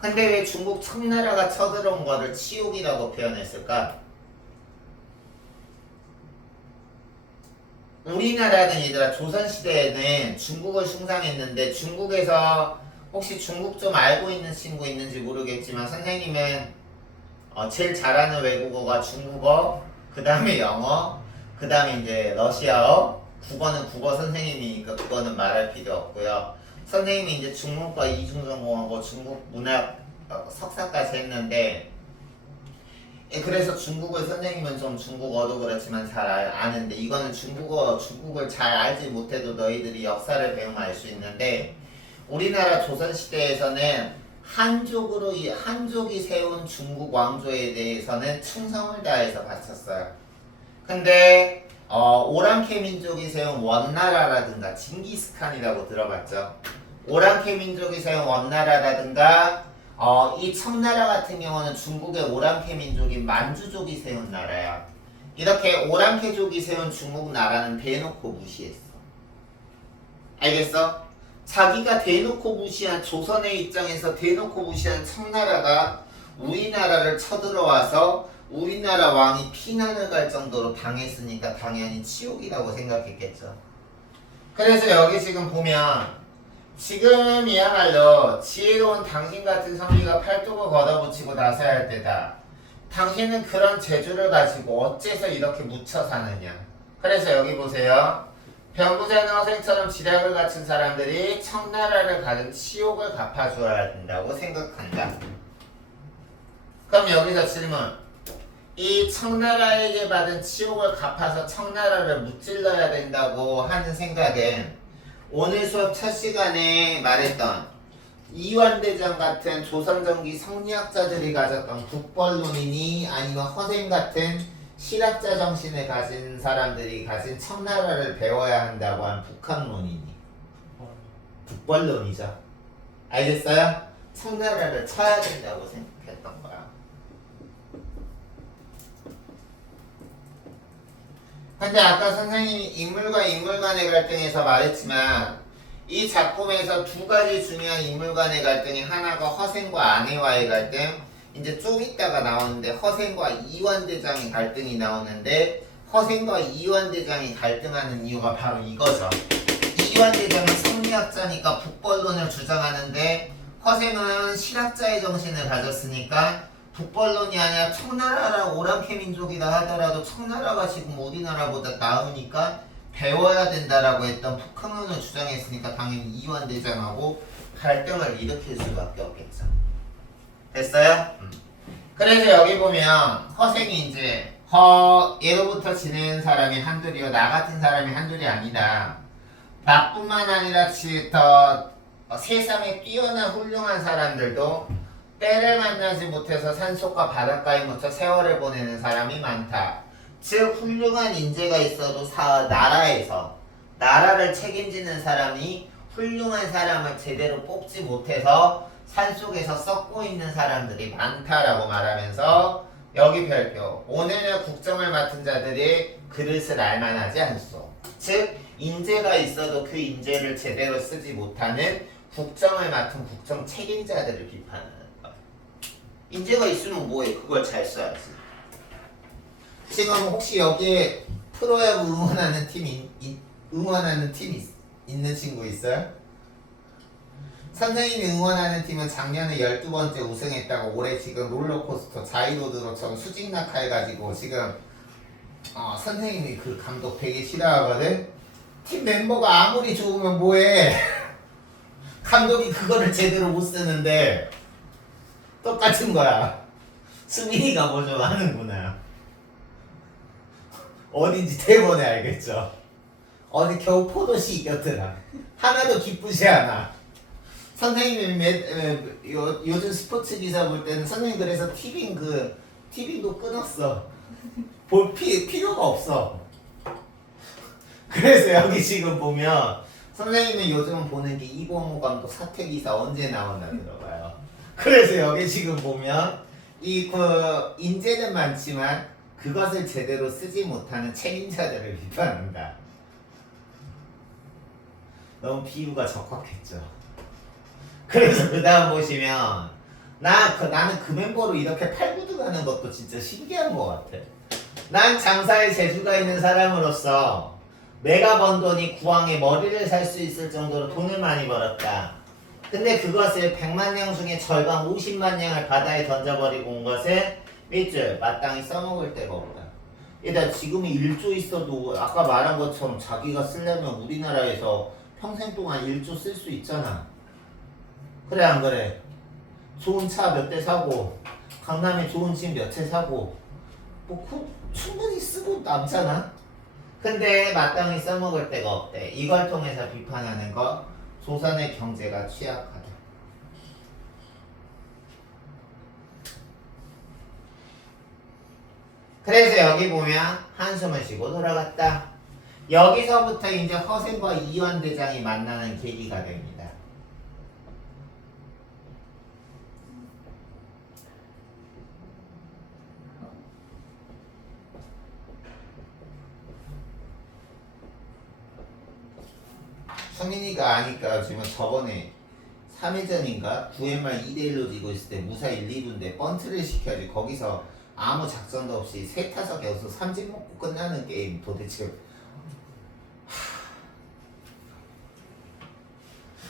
근데 왜 중국 청나라가 쳐들어온 거를 치욕이라고 표현했을까? 우리나라는 얘들아 조선시대에는 중국을 숭상했는데 중국에서 혹시 중국 좀 알고 있는 친구 있는지 모르겠지만 선생님은 제일 잘하는 외국어가 중국어, 그 다음에 영어, 그 다음에 이제 러시아어, 국어는 국어 선생님이니까 그거는 말할 필요 없고요. 선생님이 이제 중국과 이중전공하고 중국 문학 석사까지 했는데 그래서 중국을 선생님은 좀 중국어도 그렇지만 잘 아는데 이거는 중국을 잘 알지 못해도 너희들이 역사를 배우면 알 수 있는데 우리나라 조선시대에서는 한족이 세운 중국 왕조에 대해서는 충성을 다해서 바쳤어요. 근데 오랑캐 민족이 세운 원나라라든가 징기스칸이라고 들어봤죠? 오랑캐 민족이 세운 원나라라든가 이 청나라 같은 경우는 중국의 오랑캐 민족인 만주족이 세운 나라야. 이렇게 오랑캐족이 세운 중국 나라는 대놓고 무시했어. 알겠어? 자기가 대놓고 무시한 조선의 입장에서 대놓고 무시한 청나라가 우리나라를 쳐들어와서 우리나라 왕이 피난을 갈 정도로 당했으니까 당연히 치욕이라고 생각했겠죠. 그래서 여기 지금 보면 지금이야말로 지혜로운 당신 같은 선비가 팔뚝을 걷어붙이고 나서야 할 때다. 당신은 그런 재주를 가지고 어째서 이렇게 묻혀 사느냐. 그래서 여기 보세요. 변부자는 허생처럼 지략을 갖춘 사람들이 청나라를 받은 치욕을 갚아줘야 된다고 생각한다. 그럼 여기서 질문. 이 청나라에게 받은 치욕을 갚아서 청나라를 무찔러야 된다고 하는 생각은 오늘 수업 첫 시간에 말했던 이완대장 같은 조선전기 성리학자들이 가졌던 국벌론이니 아니면 허생 같은 실학자 정신을 가진 사람들이 가진 청나라를 배워야 한다고 한 북학론이니 북벌론이죠. 알겠어요? 청나라를 쳐야 된다고 생각했던 거야. 근데 아까 선생님이 인물과 인물 간의 갈등에서 말했지만 이 작품에서 두 가지 중요한 인물 간의 갈등이 하나가 허생과 아내와의 갈등, 이제 좀 이따가 나오는데 허생과 이완대장의 갈등이 나오는데 허생과 이완대장이 갈등하는 이유가 바로 이거죠. 이완대장은 성리학자니까 북벌론을 주장하는데 허생은 실학자의 정신을 가졌으니까 북벌론이 아니라 청나라라 오랑캐 민족이라 하더라도 청나라가 지금 우리나라보다 나으니까 배워야 된다라고 했던 북학론을 주장했으니까 당연히 이완대장하고 갈등을 일으킬 수밖에 없겠죠. 됐어요? 그래서 여기 보면 허생이 이제 예로부터 지낸 사람이 한둘이요 나 같은 사람이 한둘이 아니다. 나뿐만 아니라 더 세상에 뛰어난 훌륭한 사람들도 때를 만나지 못해서 산속과 바닷가에 묻혀 세월을 보내는 사람이 많다. 즉 훌륭한 인재가 있어도 나라에서 나라를 책임지는 사람이 훌륭한 사람을 제대로 뽑지 못해서 산속에서 썩고 있는 사람들이 많다라고 말하면서 여기 별표 오늘의 국정을 맡은 자들이 그릇을 알만하지 않소. 즉 인재가 있어도 그 인재를 제대로 쓰지 못하는 국정을 맡은 국정 책임자들을 비판하는 거야. 인재가 있으면 뭐해? 그걸 잘 써야지. 지금 혹시 여기에 프로야구 응원하는 팀 있는 친구 있어요? 선생님이 응원하는 팀은 작년에 12번째 우승했다고 올해 지금 롤러코스터 자이로드로처럼 수직낙하해가지고 지금 선생님이 그 감독 되게 싫어하거든? 팀 멤버가 아무리 좋으면 뭐해? 감독이 그거를 제대로 못 쓰는데 똑같은 거야. 수민이가 뭐 좀 하는구나. 어딘지 대번에 알겠죠? 어디 겨우 포도시 이겼더라. 하나도 기쁘지 않아. 선생님이 요즘 스포츠 기사 볼 때는 선생님 그래서 티빙도 끊었어. 볼 필요가 없어. 그래서 여기 지금 보면 선생님은 요즘은 보는 게 이봉호 감독 사퇴 기사 언제 나오나 들어봐요. 그래서 여기 지금 보면 인재는 많지만 그것을 제대로 쓰지 못하는 책임자들을 비판한다. 너무 비유가 적확했죠. 그래서 그 다음 보시면 나는 그 멤버로 이렇게 팔구둥하는 것도 진짜 신기한 것 같아. 난 장사에 재주가 있는 사람으로서 내가 번 돈이 구황에 머리를 살 수 있을 정도로 돈을 많이 벌었다. 근데 그것을 100만 냥 중에 절반 50만 냥을 바다에 던져버리고 온 것은 밑줄 마땅히 써먹을 데가 없다. 일단 지금이 1조 있어도 아까 말한 것처럼 자기가 쓰려면 우리나라에서 평생 동안 1조 쓸 수 있잖아. 그래 안 그래? 좋은 차 몇 대 사고 강남에 좋은 집 몇 채 사고 뭐 충분히 쓰고 남잖아. 근데 마땅히 써먹을 데가 없대. 이걸 통해서 비판하는 거 조선의 경제가 취약하다. 그래서 여기 보면 한숨을 쉬고 돌아갔다. 여기서부터 이제 허생과 이완대장이 만나는 계기가 됩니다. 성민이가 아니까 지금 저번에 3회전인가 9회말 2대1로 지고 있을 때 무사 1, 2분인데 번트를 시켜야지. 거기서 아무 작전도 없이 세 타석 여기서 삼진 먹고 끝나는 게임 도대체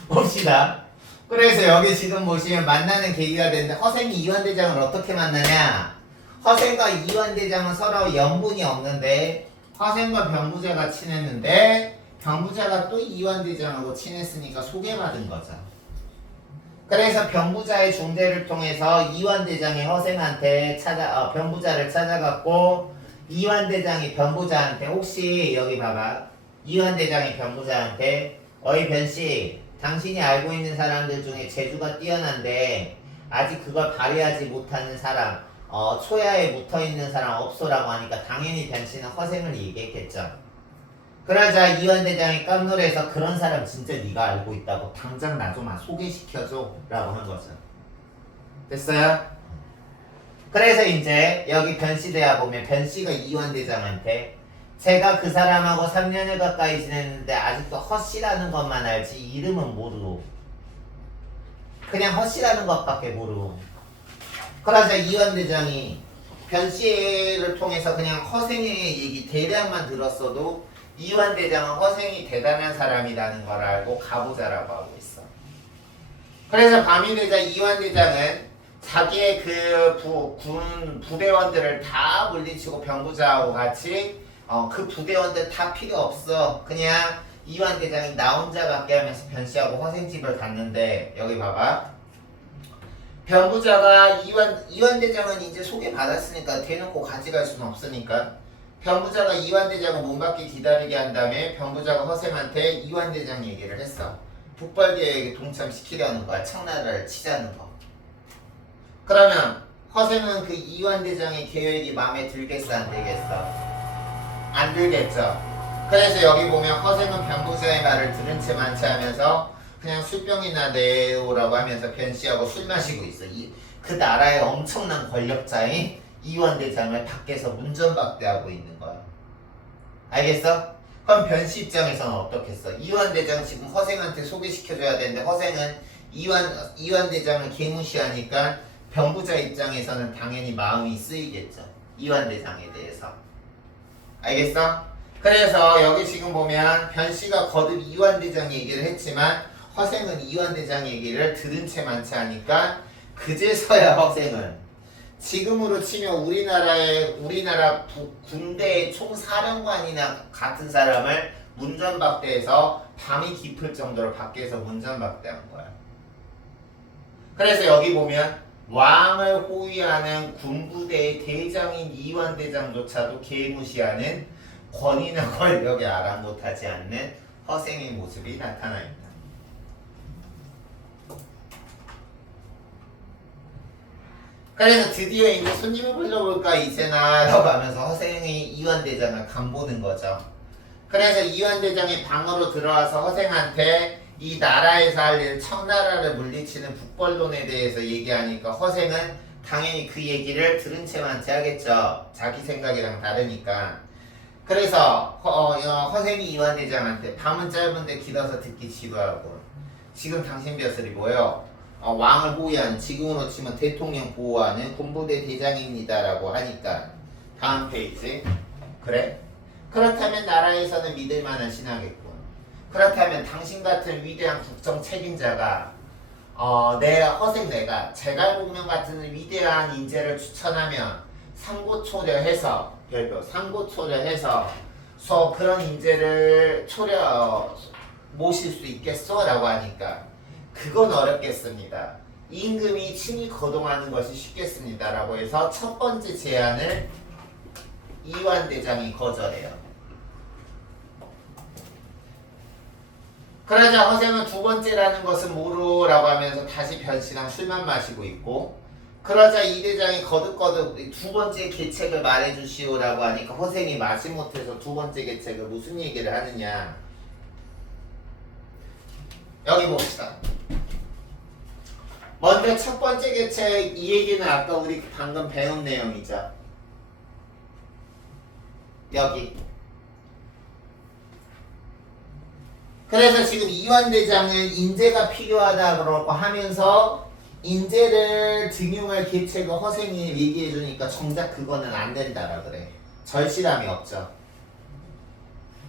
봅시다. 그래서 여기 지금 보시면 만나는 계기가 되는데 허생이 이완대장을 어떻게 만나냐. 허생과 이완대장은 서로 연분이 없는데 허생과 병부자가 친했는데 병부자가 또 이완대장하고 친했으니까 소개받은 거죠. 그래서 병부자의 중재를 통해서 이완대장이 허생한테 병부자를 찾아갔고 이완대장이 병부자한테 혹시 여기 봐봐. 이완대장이 병부자한테 어이 변씨 당신이 알고 있는 사람들 중에 재주가 뛰어난데 아직 그걸 발휘하지 못하는 사람 초야에 묻어있는 사람 없소라고 하니까 당연히 변씨는 허생을 얘기했겠죠. 그러자 이완대장이 깜놀해서 그런 사람 진짜 네가 알고 있다고 당장 나 좀 소개시켜줘 라고 한 거죠. 됐어요? 그래서 이제 여기 변씨대야 보면 변씨가 이완대장한테 제가 그 사람하고 3년을 가까이 지냈는데 아직도 허씨라는 것만 알지 이름은 모르고 그냥 허씨라는 것밖에 모르고 그러자 이완대장이 변씨를 통해서 그냥 허생의 얘기 대략만 들었어도 이완대장은 허생이 대단한 사람이라는 걸 알고 가부자라고 하고 있어. 그래서 밤이 되자 이완대장은 자기의 군 부대원들을 다 물리치고 병부자하고 같이 그 부대원들 다 필요 없어. 그냥 이완대장이 나 혼자밖에 하면서 변씨하고 허생집을 갔는데 여기 봐봐. 병부자가 이완대장은 이제 소개받았으니까 대놓고 가져갈 수는 없으니까 병부자가 이완대장을 문 밖에 기다리게 한 다음에 병부자가 허생한테 이완대장 얘기를 했어. 북벌계획에 동참시키려는 거야. 청나라를 치자는 거. 그러면 허생은 그 이완대장의 계획이 마음에 들겠어 안 들겠어? 안 들겠죠. 그래서 여기 보면 허생은 병부자의 말을 들은 채 만취 하면서 그냥 술병이나 내오라고 하면서 변씨하고 술 마시고 있어. 그 나라의 엄청난 권력자인 이완대장을 밖에서 문전박대하고 있는 거야. 알겠어? 그럼 변씨 입장에서는 어떻겠어? 이완대장 지금 허생한테 소개시켜줘야 되는데 허생은 이완대장을 개무시하니까 병부자 입장에서는 당연히 마음이 쓰이겠죠. 이완대장에 대해서. 알겠어? 그래서 여기 지금 보면 변씨가 거듭 이완대장 얘기를 했지만 허생은 이완대장 얘기를 들은 채 만취 하니까 그제서야 허생은 지금으로 치면 우리나라 군대의 총사령관이나 같은 사람을 문전박대해서 밤이 깊을 정도로 밖에서 문전박대한 거야. 그래서 여기 보면 왕을 호위하는 군부대의 대장인 이완대장조차도 개무시하는 권위나 권력에 아랑곳하지 않는 허생의 모습이 나타납니다. 그래서 드디어 이제 손님을 불러볼까 이제나 라고 하면서 허생이 이완대장을 간보는 거죠. 그래서 이완대장이 방으로 들어와서 허생한테 이 나라에서 할 일 청나라를 물리치는 북벌론에 대해서 얘기하니까 허생은 당연히 그 얘기를 들은 채 만취 하겠죠. 자기 생각이랑 다르니까. 그래서 허생이 이완대장한테 밤은 짧은데 길어서 듣기 지루하고 지금 당신 벼슬이 뭐예요? 왕을 호위하는 지금으로 치면 대통령 보호하는 군부대 대장입니다 라고 하니까 다음 페이지. 그래? 그렇다면 나라에서는 믿을 만한 신하겠군. 그렇다면 당신 같은 위대한 국정 책임자가 내가 제갈공명 같은 위대한 인재를 추천하면 상고초려해서 별표 상고초려해서 그런 인재를 모실 수 있겠어? 라고 하니까 그건 어렵겠습니다. 임금이 친히 거동하는 것이 쉽겠습니다. 라고 해서 첫 번째 제안을 이완대장이 거절해요. 그러자 허생은 두 번째라는 것은 뭐로라고 하면서 다시 변씨랑 술만 마시고 있고, 그러자 이 대장이 거듭거듭 두 번째 계책을 말해주시오라고 하니까 허생이 마지못해서 두 번째 계책을 무슨 얘기를 하느냐. 여기 봅시다. 먼저 첫 번째 계책 이 얘기는 아까 우리 방금 배운 내용이죠. 여기. 그래서 지금 이완대장은 인재가 필요하다 그러고 하면서 인재를 등용할 계책을 허생이 얘기해 주니까 정작 그거는 안 된다라 그래. 절실함이 없죠.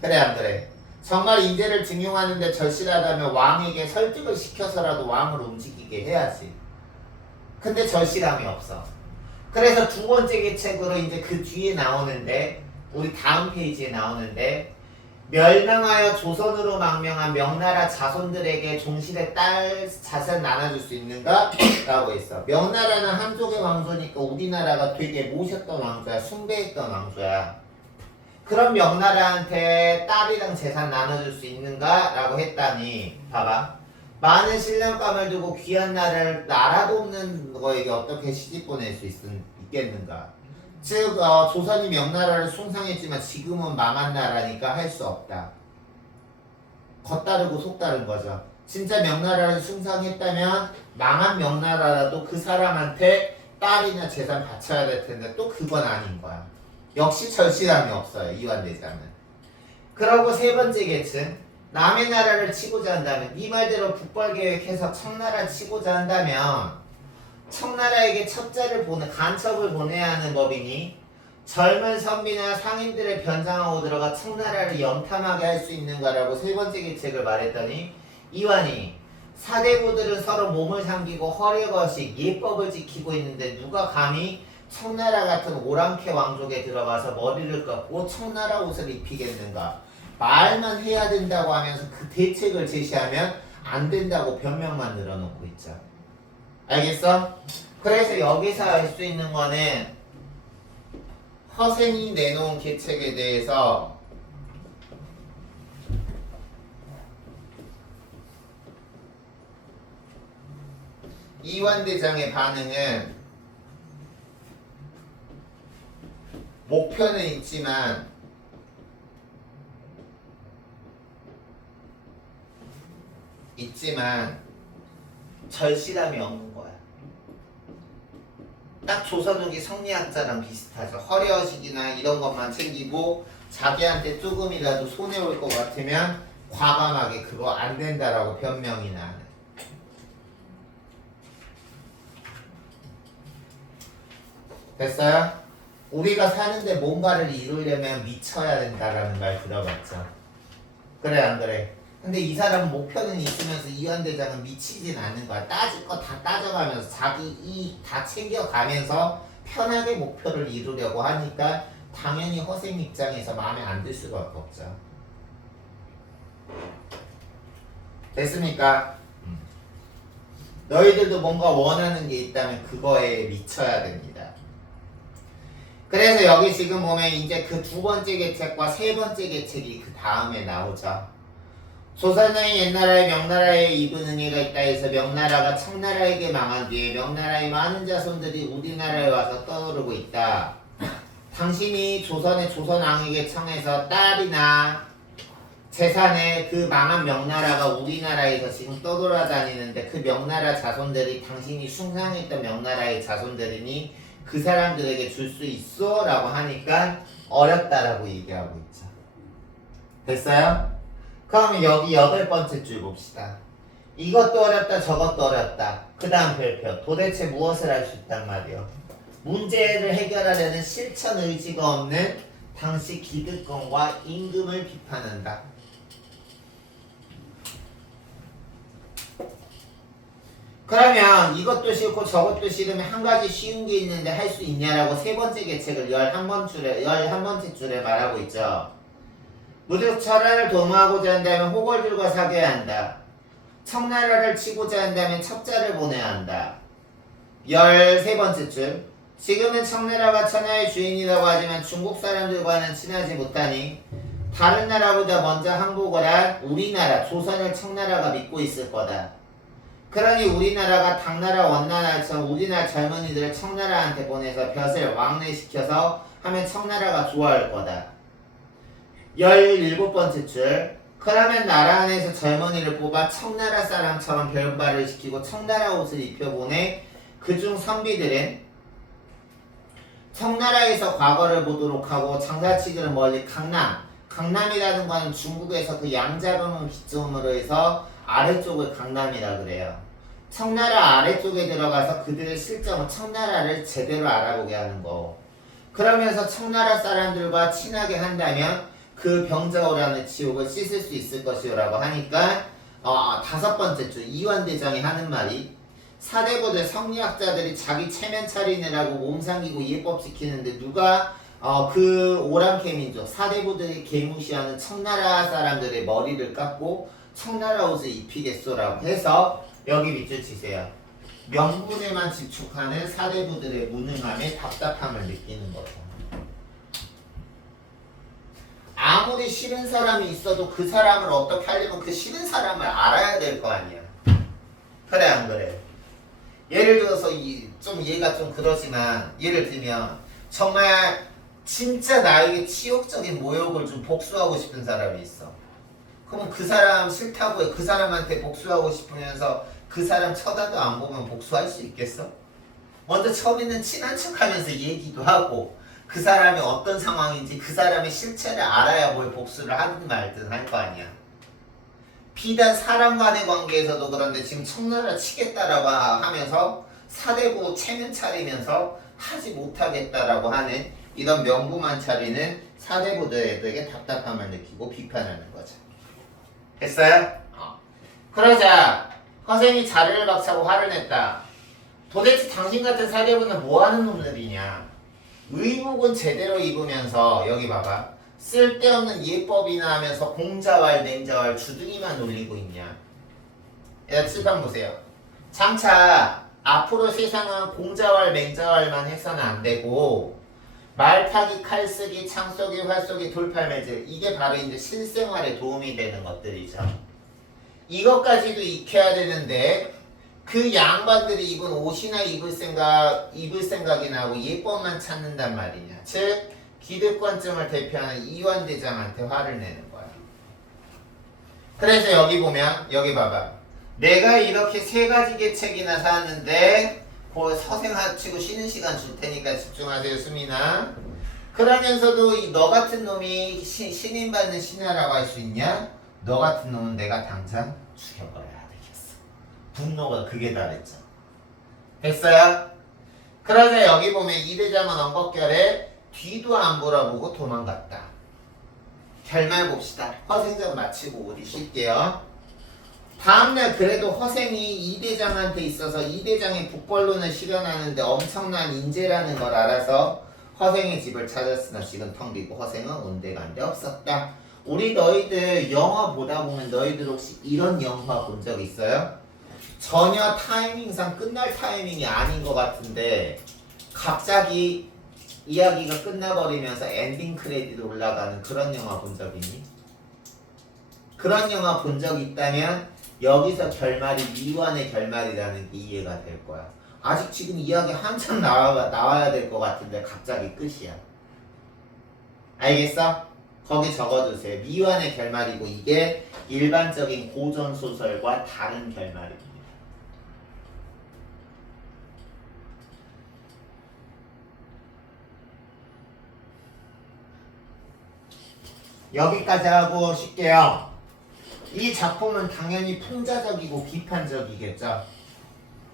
그래 안 그래? 정말 인재를 등용하는데 절실하다면 왕에게 설득을 시켜서라도 왕을 움직이게 해야지. 근데 절실함이 없어. 그래서 두 번째 계책으로 이제 그 뒤에 나오는데, 우리 다음 페이지에 나오는데, 멸망하여 조선으로 망명한 명나라 자손들에게 종실의 딸 자산 나눠줄 수 있는가? 라고 했어. 명나라는 한족의 왕조니까 우리나라가 되게 모셨던 왕조야. 숭배했던 왕조야. 그럼 명나라한테 딸이랑 재산 나눠줄 수 있는가? 라고 했다니, 봐봐. 많은 신령감을 두고 귀한 나라를 나라도 없는 거에게 어떻게 시집 보낼 수 있겠는가? 즉 조선이 명나라를 숭상했지만 지금은 망한 나라니까 할 수 없다. 겉다르고 속다른 거죠. 진짜 명나라를 숭상했다면 망한 명나라라도 그 사람한테 딸이나 재산 바쳐야 될 텐데 또 그건 아닌 거야. 역시 절실함이 없어요. 이완대장은. 그러고 세 번째 계층, 남의 나라를 치고자 한다면, 네 말대로 북벌계획해서 청나라 치고자 한다면 청나라에게 첩자를 간첩을 보내야 하는 법이니 젊은 선비나 상인들을 변장하고 들어가 청나라를 염탐하게 할 수 있는가라고 세 번째 계책을 말했더니, 이완이 사대부들은 서로 몸을 삼기고 허례거식 예법을 지키고 있는데 누가 감히 청나라 같은 오랑캐 왕족에 들어가서 머리를 깎고 청나라 옷을 입히겠는가. 말만 해야 된다고 하면서 그 대책을 제시하면 안 된다고 변명만 늘어놓고 있죠. 알겠어? 그래서 여기서 알 수 있는 거는 허생이 내놓은 계책에 대해서 이완대장의 반응은 목표는 있지만 절실함이 없는 거야. 딱 조선 후기 성리학자랑 비슷하죠. 허례허식이나 이런 것만 챙기고 자기한테 조금이라도 손해올 것 같으면 과감하게 그거 안 된다라고 변명이나 하는. 됐어요? 우리가 사는데 뭔가를 이루려면 미쳐야 된다라는 말 들어봤죠. 그래 안 그래? 근데 이 사람은 목표는 있으면서 이완대장은 미치진 않는 거야. 따질 거 다 따져가면서 자기 이익 다 챙겨가면서 편하게 목표를 이루려고 하니까 당연히 허생 입장에서 마음에 안 들 수밖에 없죠. 됐습니까? 너희들도 뭔가 원하는 게 있다면 그거에 미쳐야 됩니다. 그래서 여기 지금 보면 이제 그 두 번째 계책과 세 번째 계책이 그 다음에 나오죠. 조선의 옛나라에 명나라에 입은 은혜가 있다 해서 명나라가 청나라에게 망한 뒤에 명나라의 많은 자손들이 우리나라에 와서 떠오르고 있다. 당신이 조선의 조선왕에게 청해서 딸이나 재산에 그 망한 명나라가 우리나라에서 지금 떠돌아다니는데 그 명나라 자손들이 당신이 숭상했던 명나라의 자손들이니 그 사람들에게 줄 수 있어? 라고 하니까 어렵다라고 얘기하고 있죠. 됐어요? 그럼 여기 여덟 번째 줄 봅시다. 이것도 어렵다 저것도 어렵다. 그 다음 별표. 도대체 무엇을 할 수 있단 말이요. 문제를 해결하려는 실천 의지가 없는 당시 기득권과 임금을 비판한다. 그러면 이것도 싫고 저것도 싫으면 한 가지 쉬운 게 있는데 할 수 있냐라고 세 번째 계책을 11번째 줄에 말하고 있죠. 무릇 철화를 도모하고자 한다면 호걸들과 사귀어야 한다. 청나라를 치고자 한다면 첩자를 보내야 한다. 13번째 줄. 지금은 청나라가 천하의 주인이라고 하지만 중국 사람들과는 친하지 못하니 다른 나라보다 먼저 항복을 한 우리나라 조선을 청나라가 믿고 있을 거다. 그러니 우리나라가 당나라 원나라처럼 우리나라 젊은이들을 청나라한테 보내서 벼슬 왕래시켜서 하면 청나라가 좋아할 거다. 17번째 줄. 그러면 나라 안에서 젊은이를 뽑아 청나라 사람처럼 변발을 시키고 청나라 옷을 입혀보내 그중 선비들은 청나라에서 과거를 보도록 하고 장사치기는 멀리 강남이라는 거는 중국에서 그 양자경을 기점으로 해서 아래쪽을 강남이라 그래요. 청나라 아래쪽에 들어가서 그들의 실정을 청나라를 제대로 알아보게 하는 거. 그러면서 청나라 사람들과 친하게 한다면 그 병자호라는 지옥을 씻을 수 있을 것이라고 하니까 5번째 줄 이완대장이 하는 말이 사대부들 성리학자들이 자기 체면 차리느라고 몸 상기고 예법시키는데 누가 그 오랑캐 민족 사대부들이 개무시하는 청나라 사람들의 머리를 깎고 청나라 옷을 입히겠소라고 해서 여기 밑줄 치세요. 명분에만 집착하는 사대부들의 무능함에 답답함을 느끼는 거죠. 아무리 싫은 사람이 있어도 그 사람을 어떻게 하려면 그 싫은 사람을 알아야 될 거 아니야. 그래 안 그래? 예를 들어서 좀 얘가 좀 그러지만 예를 들면 정말 진짜 나에게 치욕적인 모욕을 좀 복수하고 싶은 사람이 있어. 그럼 그 사람 싫다고 해. 그 사람한테 복수하고 싶으면서 그 사람 쳐다도 안 보면 복수할 수 있겠어? 먼저 처음에는 친한 척하면서 얘기도 하고 그 사람이 어떤 상황인지 그 사람의 실체를 알아야 뭘 복수를 하든 말든 할 거 아니야. 비단 사람 간의 관계에서도 그런데 지금 청나라 치겠다라고 하면서 사대부 체면 차리면서 하지 못하겠다라고 하는 이런 명부만 차리는 사대부들에게 답답함을 느끼고 비판하는 거죠. 됐어요? 그러자 허생이 자리를 박차고 화를 냈다. 도대체 당신 같은 사대부는 뭐하는 놈들이냐. 의복은 제대로 입으면서 여기 봐봐. 쓸데없는 예법이나 하면서 공자왈 맹자왈 주둥이만 놀리고 있냐. 얘가 칠판 보세요. 장차 앞으로 세상은 공자왈 맹자왈만 해서는 안 되고 말타기, 칼쓰기, 창쏘기, 활쏘기, 돌팔매질 이게 바로 이제 실생활에 도움이 되는 것들이죠. 이것까지도 익혀야 되는데 그 양반들이 입은 옷이나 입을 생각이나 하고 예법만 찾는단 말이냐. 즉 기득권층을 대표하는 이완대장한테 화를 내는 거야. 그래서 여기 보면 여기 봐봐. 내가 이렇게 세 가지 계책이나 사왔는데 그 서생하치고 쉬는 시간 줄 테니까 집중하세요 수민아. 그러면서도 너 같은 놈이 신임받는 신하라고 할 수 있냐? 너 같은 놈은 내가 당장 죽여버려야 되겠어. 분노가 극에 달했죠. 됐어요? 그러자 여기 보면 이대장은 엉겁결에 뒤도 안 돌아보고 도망갔다. 결말 봅시다. 허생전 마치고 어디 쉴게요. 다음날 그래도 허생이 이대장한테 있어서 이대장이 북벌론을 실현하는데 엄청난 인재라는 걸 알아서 허생의 집을 찾았으나 지금 텅 비고 허생은 온데간데 없었다. 우리 너희들 영화 보다 보면 너희들 혹시 이런 영화 본 적 있어요? 전혀 타이밍상 끝날 타이밍이 아닌 것 같은데 갑자기 이야기가 끝나버리면서 엔딩 크레딧 올라가는 그런 영화 본 적 있니? 그런 영화 본 적 있다면 여기서 결말이 미완의 결말이라는 게 이해가 될 거야. 아직 지금 이야기 한참 나와야 될 것 같은데 갑자기 끝이야. 알겠어? 거기 적어두세요. 미완의 결말이고 이게 일반적인 고전소설과 다른 결말입니다. 여기까지 하고 쉴게요. 이 작품은 당연히 풍자적이고 비판적이겠죠.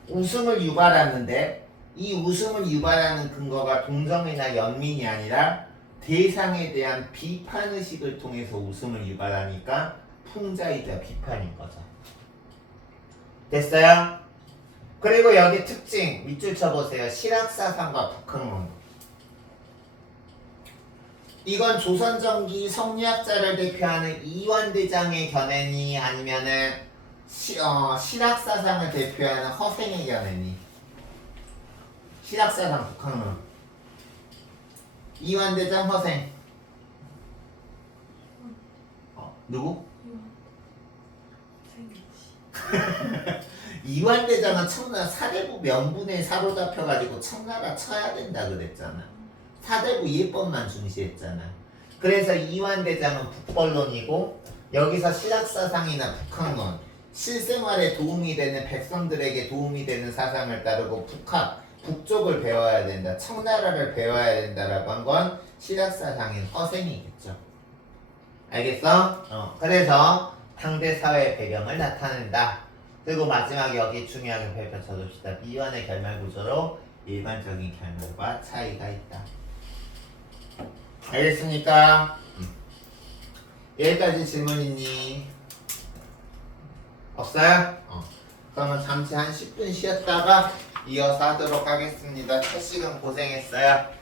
웃음을 유발하는데 이 웃음을 유발하는 근거가 동정이나 연민이 아니라 대상에 대한 비판의식을 통해서 웃음을 유발하니까 풍자이자 비판인 거죠. 됐어요? 그리고 여기 특징 밑줄 쳐보세요. 실학사상과 북한문. 이건 조선전기 성리학자를 대표하는 이완대장의 견해니 아니면은 실학사상을 대표하는 허생의 견해니. 실학사상 북한문. 이완대장 허생. 누구? 이완대장은 청나라 사대부 명분에 사로잡혀가지고 청나라 쳐야 된다 그랬잖아. 사대부 예법만 중시했잖아. 그래서 이완대장은 북벌론이고 여기서 실학사상이나 북학론 실생활에 도움이 되는 백성들에게 도움이 되는 사상을 따르고 북쪽을 배워야 된다. 청나라를 배워야 된다라고 한 건 실학사상인 허생이겠죠. 알겠어? 그래서 당대 사회 배경을 나타낸다. 그리고 마지막에 여기 중요하게 발표 쳐줍시다. 미완의 결말 구조로 일반적인 결말과 차이가 있다. 알겠습니까? 여기까지 질문 있니? 없어요? 그러면 잠시 한 10분 쉬었다가 이어서 하도록 하겠습니다. 첫 시간 고생했어요.